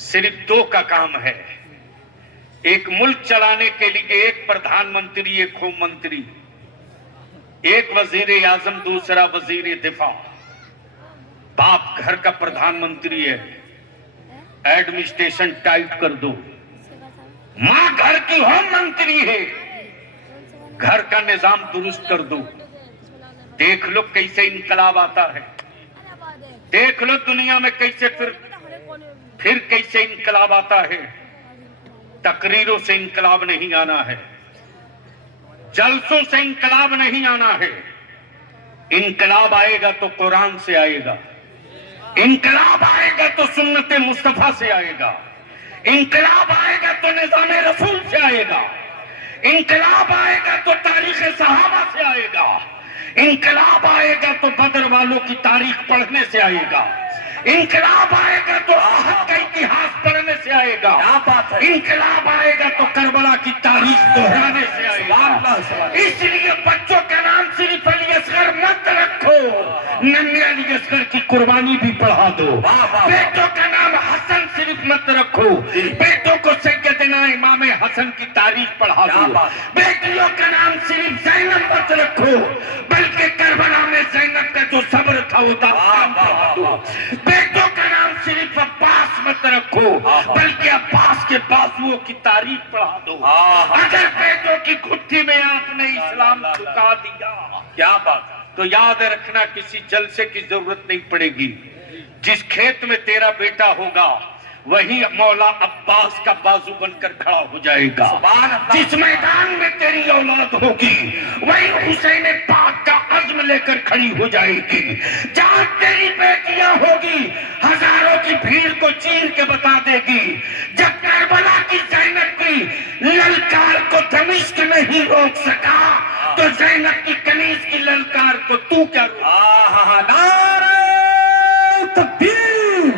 सिर्फ दो का काम है, एक मुल्क चलाने के लिए एक प्रधानमंत्री, एक होम मंत्री, एक वजीर आजम, दूसरा वजीर दिफा। बाप घर का प्रधानमंत्री है, एडमिनिस्ट्रेशन टाइट कर दो। माँ घर की होम मंत्री है, घर का निजाम दुरुस्त कर दो। देख लो कैसे इनकलाब आता है, देख लो दुनिया में कैसे फिर कैसे इनकलाब आता है। तकरीरों से इनकलाब नहीं आना है, जलसों से इनकलाब नहीं आना है। इनकलाब आएगा तो कुरान से आएगा, इनकलाब आएगा तो सुन्नते मुस्तफा से आएगा, इनकलाब आएगा तो निज़ामे रसूल से आएगा, इनकलाब आएगा तो तारीख सहाबा से आएगा, इनकलाब आएगा तो बदर वालों की तारीख पढ़ने से आएगा, इनकलाब आएगा तो आहद का इतिहास पढ़ने से आएगा, इनकलाब आएगा तो करबला की तारीख दोहराने से आएगा। इसलिए बच्चों का नाम सिर्फ अली असगर मत रखो, नन्हे अली असगर की कुर्बानी भी पढ़ा दो। बेटों का नाम हसन सिर्फ मत रखो, बेटों को सैयदना इमाम हसन की तारीख पढ़ा दो। बेटियों का नाम सिर्फ ज़ैनब मत रखो, बल्कि करबला में ज़ैनब का जो सब्र था वो दास्तान पढ़ा दो। बेटों का नाम सिर्फ अब्बास मत रखो, बल्कि अब्बास के बाजुओं की तारीख पढ़ा दो। अगर बेटों की गुत्थी में आपने इस्लाम झुका दिया, क्या बात, तो याद रखना किसी जलसे की जरूरत नहीं पड़ेगी। जिस खेत में तेरा बेटा होगा वही मौला अब्बास का बाजू बनकर खड़ा हो जाएगा। जिस मैदान में तेरी औलाद होगी वही हुसैन पाक का अज़्म लेकर खड़ी हो जाएगी। जहां तेरी बेटियां होगी हजारों की भीड़ को चीर के बता देगी। जब करबला की ज़ैनब की ललकार को दमिश्क नहीं रोक सका तो ज़ैनब की कनीज की ललकार को तू क्या रोक? नारे तकबीर,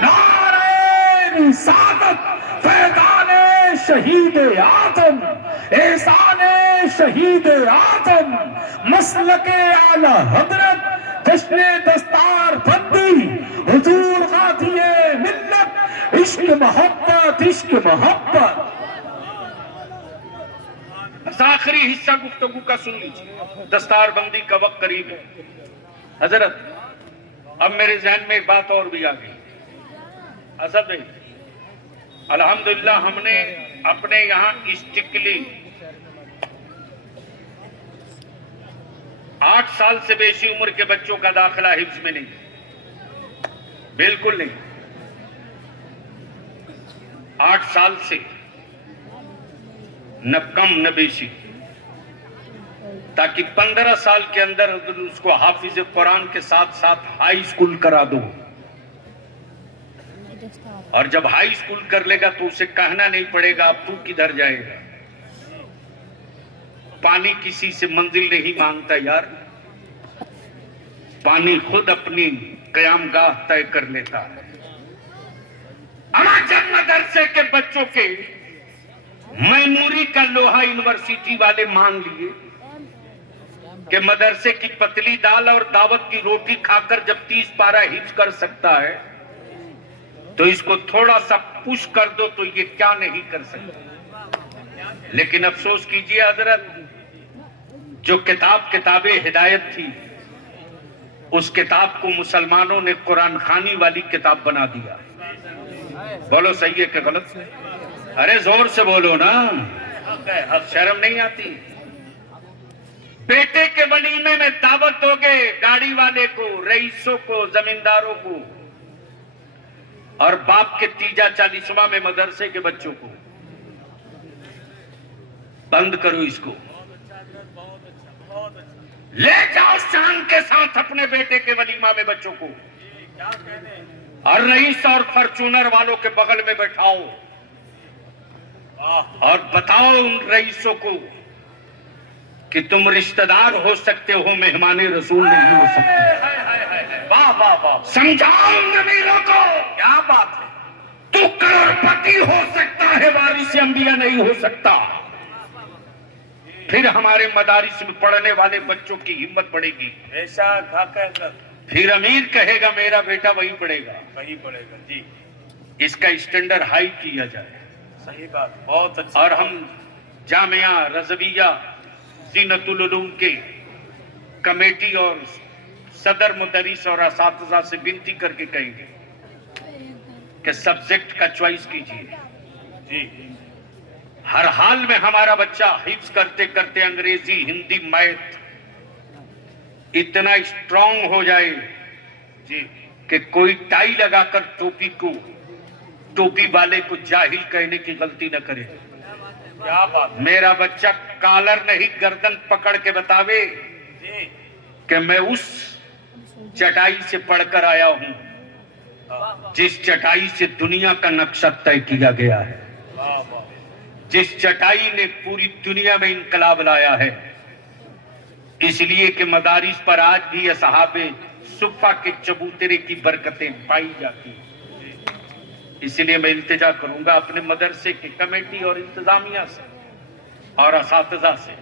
नारे सादत, फैज़ाने शहीद आदम, एहसाने शहीद आदम, मसलके आला हजरत, जश्ने दस्तार बंदी, हुजूर गाज़िए मिल्लत, इश्क मोहब्बत, इश्क मोहब्बत। आखिरी हिस्सा गुफ्तगू का सुन लीजिए, दस्तार बंदी का वक्त करीब है। हजरत, अब मेरे जहन में एक बात और भी आ गई। असद भाई, अल्हम्दुलिल्लाह हमने अपने यहाँ स्ट्रिक्टली 8 साल से बेशी उम्र के बच्चों का दाखिला हिफ्ज में नहीं, बिल्कुल नहीं। 8 साल से न कम न बेशी, ताकि 15 साल के अंदर उसको हाफिज कुरान के साथ साथ हाई स्कूल करा दो। और जब हाई स्कूल कर लेगा तो उसे कहना नहीं पड़ेगा अब तू किधर जाएगा। पानी किसी से मंजिल नहीं मांगता यार, पानी खुद अपनी कयामगाह तय कर लेता है। जब मदरसे के बच्चों के मैमूरी का लोहा यूनिवर्सिटी वाले मान लिए कि मदरसे की पतली दाल और दावत की रोटी खाकर जब 30 पारा हिफ्ज कर सकता है तो इसको थोड़ा सा पुश कर दो तो ये क्या नहीं कर सकता। लेकिन अफसोस कीजिए हजरत, जो किताबे हिदायत थी उस किताब को मुसलमानों ने कुरान खानी वाली किताब बना दिया। बोलो सही है कि गलत? अरे जोर से बोलो ना, शर्म नहीं आती? बेटे के वलीमे में दावत दोगे गाड़ी वाले को, रईसों को, जमींदारों को, और बाप के तीजा 40वां में मदरसे के बच्चों को। बंद करो इसको, बहुत अच्छा। ले जाओ शान के साथ अपने बेटे के वलीमा में बच्चों को, क्या कहने, और रईस और फॉर्चूनर वालों के बगल में बैठाओ वाह और बताओ उन रईसों को कि तुम रिश्तेदार हो सकते हो, मेहमाने रसूल नहीं हो सकते। हाय हाय हाय हाय, वाह वाह वाह, समझाओ उन अमीरों को, क्या बात है। तू करोड़पति हो सकता है, वारिस अंबिया नहीं हो सकता। फिर हमारे मदारिस में पढ़ने वाले बच्चों की हिम्मत बढ़ेगी। ऐसा घा कहकर फिर अमीर कहेगा मेरा बेटा वहीं पढ़ेगा। वही पड़ेगा जी, इसका स्टैंडर्ड हाई किया जाए। सही बात, बहुत अच्छा। और हम जामिया रज़विया ज़ीनतुल उलूम के कमेटी और सदर मुदरिस और असातिज़ा से विनती करके कहेंगे कि सब्जेक्ट का चॉइस कीजिए। जी हर हाल में हमारा बच्चा हिफ्ज करते करते अंग्रेजी, हिंदी, मैथ इतना स्ट्रांग हो जाए जी, कि कोई टाई लगाकर टोपी वाले को जाहिल कहने की गलती न करे। क्या बात मेरा बच्चा कॉलर नहीं गर्दन पकड़ के बतावे जी, कि मैं उस चटाई से पढ़कर आया हूं जिस चटाई से दुनिया का नक्शा तय किया गया है, वाह वाह, जिस चटाई ने पूरी दुनिया में इनकलाब लाया है। इसलिए कि मदारिस पर आज भी असहाबे सुफ़ा के चबूतरे की बरकतें पाई जाती हैं। इसलिए मैं इल्तिजा करूंगा अपने मदरसे की कमेटी और इंतजामिया से और असातिज़ा से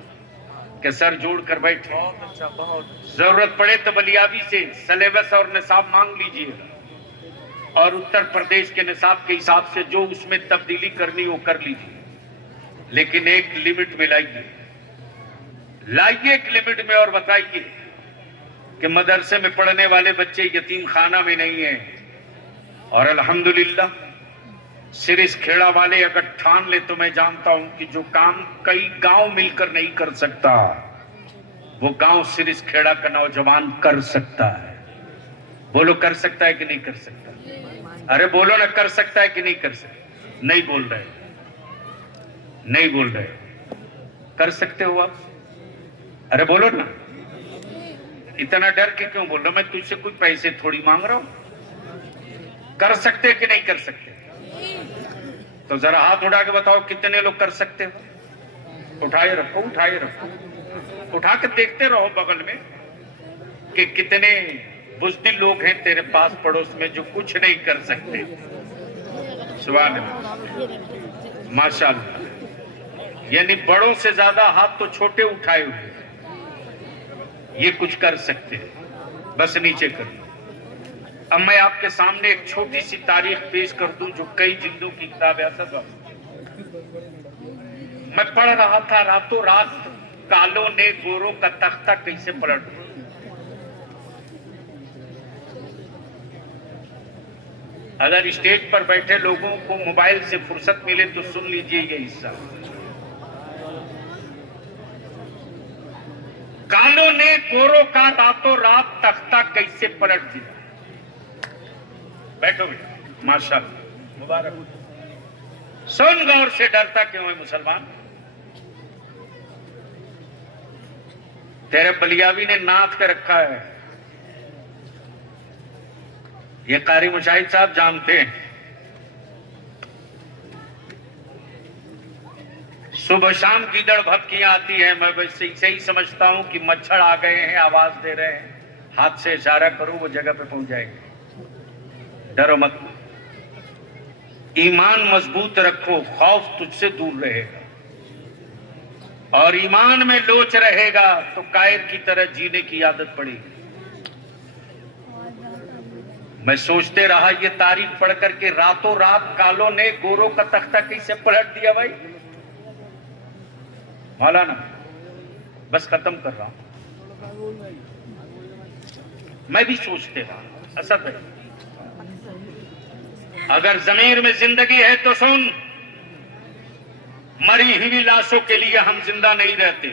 कि सर जोड़ कर बैठे, बहुत अच्छा, बहुत अच्छा। जरूरत पड़े तो बलियाबी से सिलेबस और निसाब मांग लीजिएगा और उत्तर प्रदेश के निसाब के हिसाब से जो उसमें तब्दीली करनी वो कर लीजिए, लेकिन एक लिमिट में लाइए एक लिमिट में। और बताइए कि मदरसे में पढ़ने वाले बच्चे यतीम खाना में नहीं है। और अल्हम्दुलिल्लाह सिरिस खेड़ा वाले अगर ठान ले तो मैं जानता हूं कि जो काम कई गांव मिलकर नहीं कर सकता वो गांव सिरिस खेड़ा का नौजवान कर सकता है। बोलो कर सकता है कि नहीं कर सकता? अरे बोलो ना, कर सकता है कि नहीं कर सकता? नहीं बोल रहे, नहीं बोल रहे। कर सकते हो आप? अरे बोलो ना, इतना डर के क्यों बोल रहे हो? मैं तुझसे कोई पैसे थोड़ी मांग रहा हूं। कर सकते कि नहीं कर सकते? तो जरा हाथ उठा के बताओ कितने लोग कर सकते हो? उठाए रखो, उठाए रखो, उठा के देखते रहो बगल में कि कितने बुज़दिल लोग हैं तेरे पास पड़ोस में जो कुछ नहीं कर सकते। सुभान अल्लाह, माशाअल्लाह। यानी बड़ों से ज्यादा हाथ तो छोटे उठाए हुए, ये कुछ कर सकते हैं। बस नीचे करो। अब मैं आपके सामने एक छोटी सी तारीख पेश कर दूं जो कई जिल्दों की किताब है। असद, मैं पढ़ रहा था रातों रात कालों ने गोरों का तख्ता कैसे पलट दिया। अगर स्टेज पर बैठे लोगों को मोबाइल से फुर्सत मिले तो सुन लीजिए ये हिस्सा। कालों ने गोरों का रातों रात तख्ता कैसे पलट दिया। बैठो बेटा, माशाअल्लाह, मुबारक। सुन गौर से, डरता क्यों है मुसलमान? तेरे बलियावी ने नाथ के रखा है, ये कारी मुशाहिद साहब जानते हैं। सुबह शाम गीदड़ भपकियां आती है, मैं वैसे ही समझता हूं कि मच्छर आ गए हैं, आवाज दे रहे हैं। हाथ से इशारा करो, वो जगह पे पहुंच जाएंगे। डरो मत, ईमान मजबूत रखो, खौफ तुझसे दूर रहेगा। और ईमान में लोच रहेगा तो कायर की तरह जीने की आदत पड़ेगी। मैं सोचते रहा ये तारीख पढ़ करके रातों रात कालों ने गोरों का तख्ता कैसे पलट दिया। भाई मौलाना, बस खत्म कर रहा हूं। मैं भी सोचते रहा। असद है, अगर जमीर में जिंदगी है तो सुन, मरी हुई लाशों के लिए हम जिंदा नहीं रहते।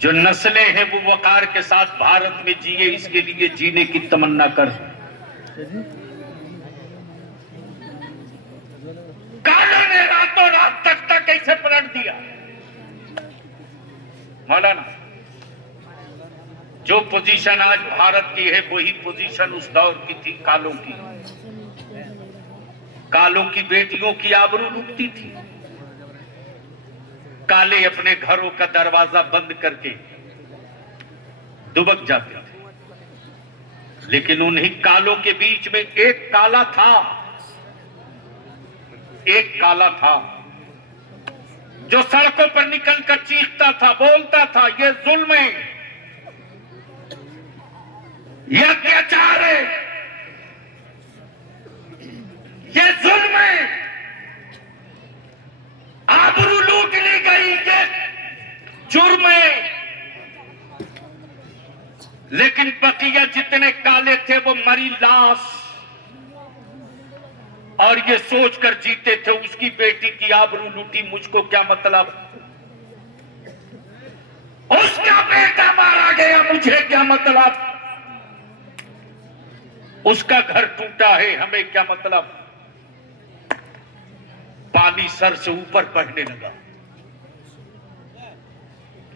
जो नस्लें हैं वो वकार के साथ भारत में जिए, इसके लिए जीने की तमन्ना कर। कालों ने मौलाना, जो पोजीशन आज भारत की है वही पोजीशन उस दौर की थी कालों की। कालों की बेटियों की आबरू लुटती थी। काले अपने घरों का दरवाजा बंद करके दुबक जाते थे, लेकिन उन्हीं कालों के बीच में एक काला था, एक काला था जो सड़कों पर निकलकर चीखता था, बोलता था, ये जुल्म है, ये अत्याचार है, ये जुल्म है, आबरू लूट ली गई, ये जुर्म है। लेकिन बकिया जितने काले थे वो मरी लाश, और ये सोचकर जीते थे उसकी बेटी की आबरू लूटी, मुझको क्या मतलब, उसका बेटा मारा गया, मुझे क्या मतलब, उसका घर टूटा है, हमें क्या मतलब। पानी सर से ऊपर बहने लगा,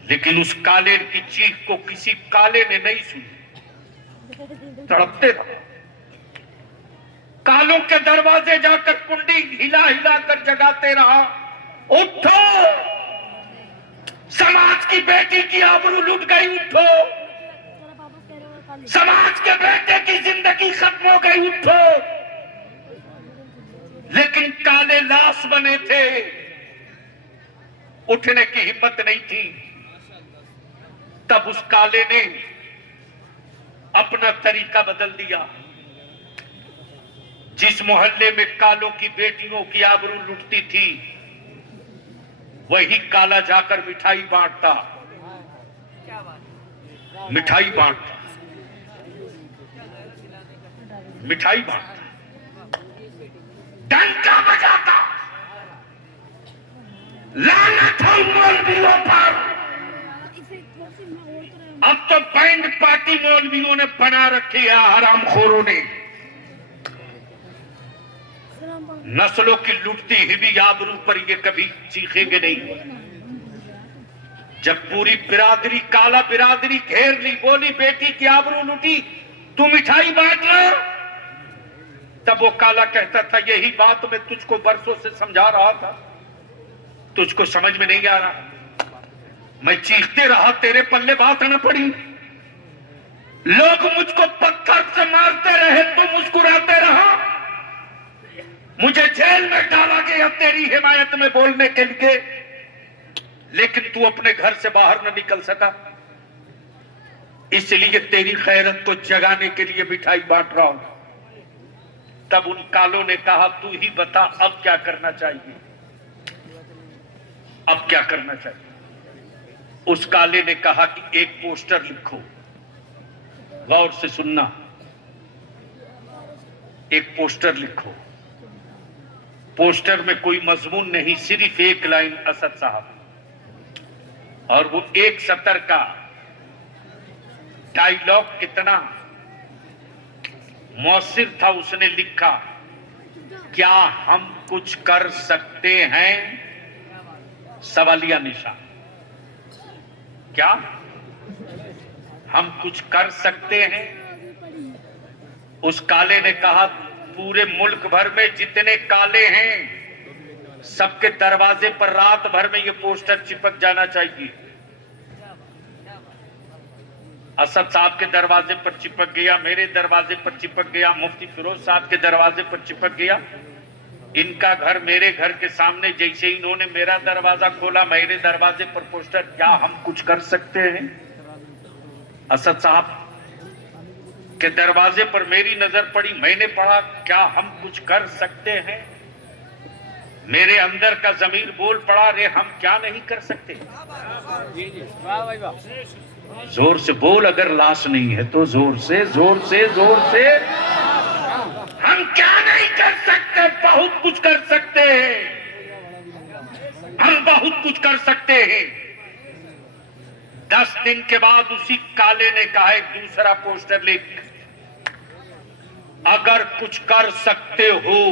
लेकिन उस काले की चीख को किसी काले ने नहीं सुनी, तड़पते रहे। कालों के दरवाजे जाकर कुंडी हिला हिला कर जगाते रहा, उठो, समाज की बेटी की आबरू लूट गई, उठो, समाज के बेटे की जिंदगी खत्म हो गई, उठो। लेकिन काले लाश बने थे, उठने की हिम्मत नहीं थी। तब उस काले ने अपना तरीका बदल दिया। जिस मोहल्ले में कालों की बेटियों की आबरू लुटती थी, वही काला जाकर मिठाई बांटता, मिठाई बांटता, मिठाई बांटता, डंका बजाता। लानत हो मौलवियों पर। अब तो बैंड पार्टी मौलवियों ने बना रखी है, हरामखोरों ने। नस्लों की लुटती हुई आबरू पर ये कभी चीखेंगे नहीं। जब पूरी बिरादरी, काला बिरादरी घेर ली, बोली बेटी की आबरू लुटी, तू मिठाई बांट लो, तब वो काला कहता था, यही बात मैं तुझको बरसों से समझा रहा था, तुझको समझ में नहीं आ रहा। मैं चीखते रहा, तेरे पल्ले बात न पड़ी। लोग मुझको पत्थर से मारते रहे, तू मुस्कुराते रहा। मुझे जेल में डाला गया तेरी हिमायत में बोलने के लिए, लेकिन तू अपने घर से बाहर न निकल सका, इसलिए तेरी खैरत को जगाने के लिए मिठाई बांट रहा हूं। तब उन कालों ने कहा, तू ही बता अब क्या करना चाहिए, अब क्या करना चाहिए। उस काले ने कहा कि एक पोस्टर लिखो, गौर से सुनना, एक पोस्टर लिखो। पोस्टर में कोई मजमून नहीं, सिर्फ एक लाइन असद साहब, और वो एक सतर का डायलॉग कितना मौसिर था। उसने लिखा, क्या हम कुछ कर सकते हैं, सवालिया निशान। क्या हम कुछ कर सकते हैं? उस काले ने कहा, पूरे मुल्क भर में जितने काले हैं, सबके दरवाजे पर रात भर में ये पोस्टर चिपक जाना चाहिए। असद साहब के दरवाजे पर चिपक गया, मेरे दरवाजे पर चिपक गया, मुफ्ती फिरोज साहब के दरवाजे पर चिपक गया। इनका घर मेरे घर के सामने, जैसे इन्होंने मेरा दरवाजा खोला, मेरे दरवाजे पर पोस्टर। क्या हम कुछ कर सकते हैं? असद साहब के दरवाजे पर मेरी नजर पड़ी, मैंने पढ़ा, क्या हम कुछ कर सकते हैं? मेरे अंदर का जमीर बोल पड़ा, रे हम क्या नहीं कर सकते। जोर से बोल, अगर लाश नहीं है तो जोर से, जोर से, जोर से। हम क्या नहीं कर सकते? बहुत कुछ कर सकते हैं, हम बहुत कुछ कर सकते हैं। 10 दिन के बाद उसी काले ने कहा, एक दूसरा पोस्टर लिख, अगर कुछ कर सकते हो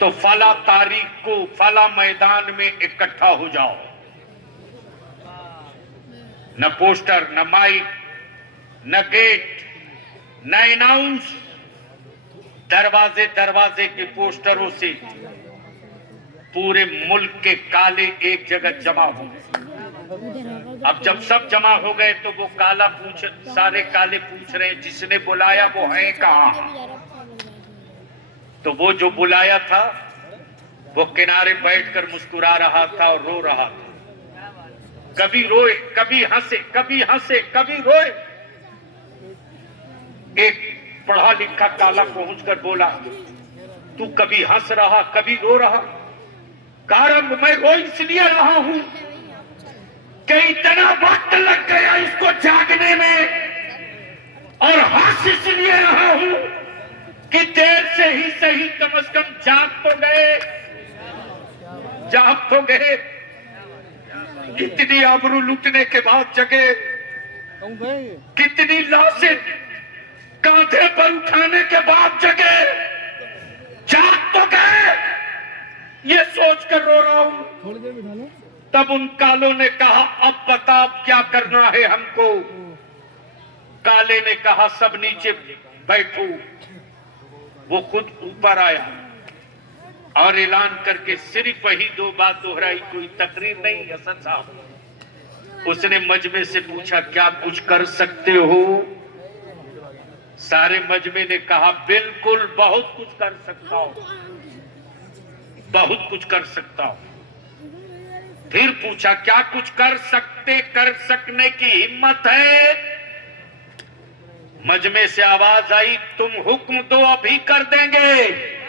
तो फला तारीख को फला मैदान में इकट्ठा हो जाओ। न पोस्टर, न माइक, न गेट, न अनाउंस। दरवाजे दरवाजे के पोस्टरों से पूरे मुल्क के काले एक जगह जमा हो गए। अब जब सब जमा हो गए तो वो सारे काले पूछ रहे हैं जिसने बुलाया वो है कहाँ। तो वो जो बुलाया था वो किनारे बैठकर मुस्कुरा रहा था और रो रहा था। कभी रोए, कभी हंसे, कभी हंसे, कभी रोए। एक पढ़ा लिखा काला पहुंचकर बोला, तू कभी हंस रहा, कभी रो रहा। कारण मैं रो इसलिए रहा हूं कि इतना वक्त लग गया इसको जागने में, और हंस इसलिए रहा हूं कि देर से ही सही कम से कम जाग तो गए, जाग तो गए। इतनी आबरू लूटने के बाद जगे, कितनी लाशें कांधे पर उठाने के बाद जगे, जाग तो गए, ये सोचकर रो रहा हूं। तब उन कालों ने कहा, अब बता अब क्या करना है हमको। काले ने कहा, सब नीचे बैठो। वो खुद ऊपर आया और ऐलान करके सिर्फ वही 2 बात दोहराई, कोई तकरीर नहीं, हसन साहब। उसने मजमे से पूछा, क्या कुछ कर सकते हो? सारे मजमे ने कहा, बिल्कुल, बहुत कुछ कर सकता हूं, बहुत कुछ कर सकता हूं। फिर पूछा, क्या कुछ कर सकने की हिम्मत है? मजमे से आवाज आई, तुम हुक्म दो, अभी कर देंगे।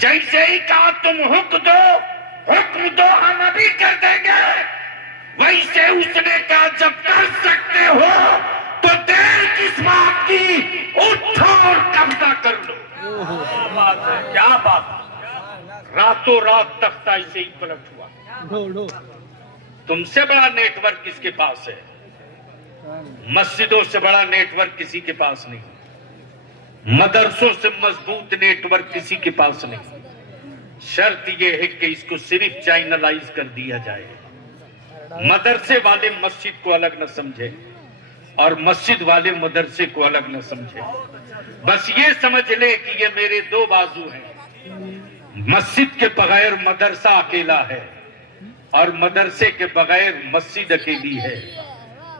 जैसे ही कहा तुम हुक्म दो हम अभी कर देंगे, वैसे उसने कहा, जब कर सकते हो तो देर किस बात की, उठो और कब्जा कर लो। क्या बात है, क्या बात है। रातों रात तख्ता ऐसे ही पलट हुआ। तुमसे बड़ा नेटवर्क किसके पास है? मस्जिदों से बड़ा नेटवर्क किसी के पास नहीं, मदरसों से मजबूत नेटवर्क किसी के पास नहीं। शर्त यह है कि इसको सिर्फ चैनलाइज कर दिया जाए। मदरसे वाले मस्जिद को अलग न समझे और मस्जिद वाले मदरसे को अलग न समझे। बस ये समझ ले कि ये मेरे 2 बाजू हैं। मस्जिद के बगैर मदरसा अकेला है और मदरसे के बगैर मस्जिद अकेली है।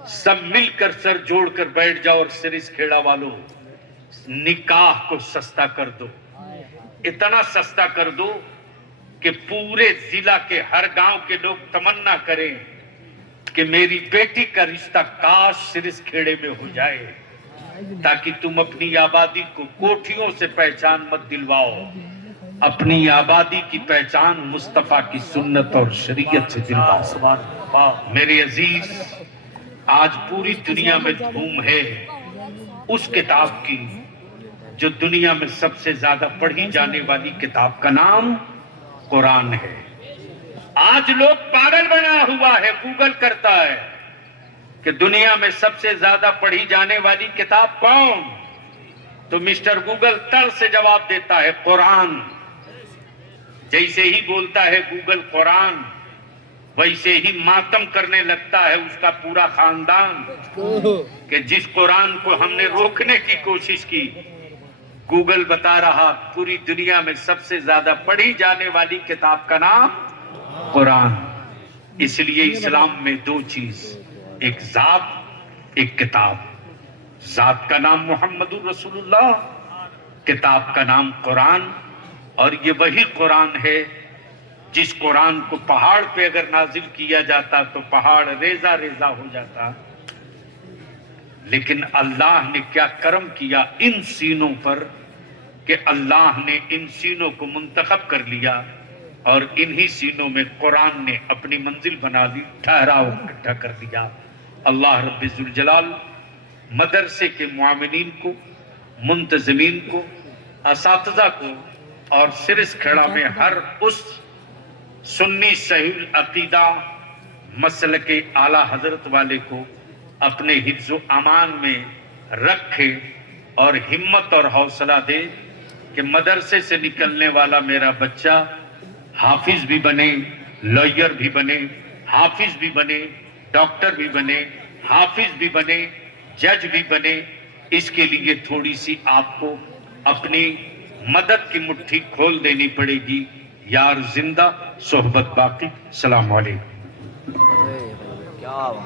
सब मिलकर सर जोड़कर बैठ जाओ और सिरिस खेड़ा वालों, निकाह को सस्ता कर दो। इतना सस्ता कर दो कि पूरे जिला के हर गांव के लोग तमन्ना करें कि मेरी बेटी का रिश्ता काश सिरिस खेड़े में हो जाए, ताकि तुम अपनी आबादी को कोठियों से पहचान मत दिलवाओ, अपनी आबादी की पहचान मुस्तफा की सुन्नत और शरीयत से दिलवाओ। मेरे अजीज, आज पूरी दुनिया में धूम है उस किताब की जो दुनिया में सबसे ज्यादा पढ़ी जाने वाली किताब का नाम कुरान है। आज लोग पागल बना हुआ है, गूगल करता है कि दुनिया में सबसे ज्यादा पढ़ी जाने वाली किताब कौन, तो मिस्टर गूगल तर से जवाब देता है कुरान। जैसे ही बोलता है गूगल कुरान, वैसे ही मातम करने लगता है उसका पूरा खानदान कि जिस कुरान को हमने रोकने की कोशिश की, गूगल बता रहा पूरी दुनिया में सबसे ज्यादा पढ़ी जाने वाली किताब का नाम कुरान। इसलिए इस्लाम में 2 चीज, एक जात, एक किताब। जात का नाम मोहम्मदुर रसूलुल्लाह, किताब का नाम कुरान। और ये वही कुरान है जिस कुरान को पहाड़ पे अगर नाजिल किया जाता तो पहाड़ रेजा रेजा हो जाता। लेकिन अल्लाह ने क्या करम किया इन सीनों पर कि अल्लाह ने इन सीनों को मुंतखब कर लिया और इन्हीं सीनों में कुरान ने अपनी मंजिल बना ली, ठहराव इकट्ठा कर दिया। अल्लाह रब्बुल जलाल मदरसे के मुआमिनीन को, मुंतज़मीन को, असातिज़ा को और सिरिस खेड़ा में हर उस सुन्नी सही अकीदा मसलके आला हजरत वाले को अपने हिफ्ज़ अमान में रखे और हिम्मत और हौसला दे कि मदरसे से निकलने वाला मेरा बच्चा हाफिज भी बने, लॉयर भी बने, हाफिज भी बने, डॉक्टर भी बने, हाफिज भी बने, जज भी बने, इसके लिए थोड़ी सी आपको अपनी मदद की मुट्ठी खोल देनी पड़ेगी। यार जिंदा, सोहबत बाकी। सलाम वालेकुम। क्या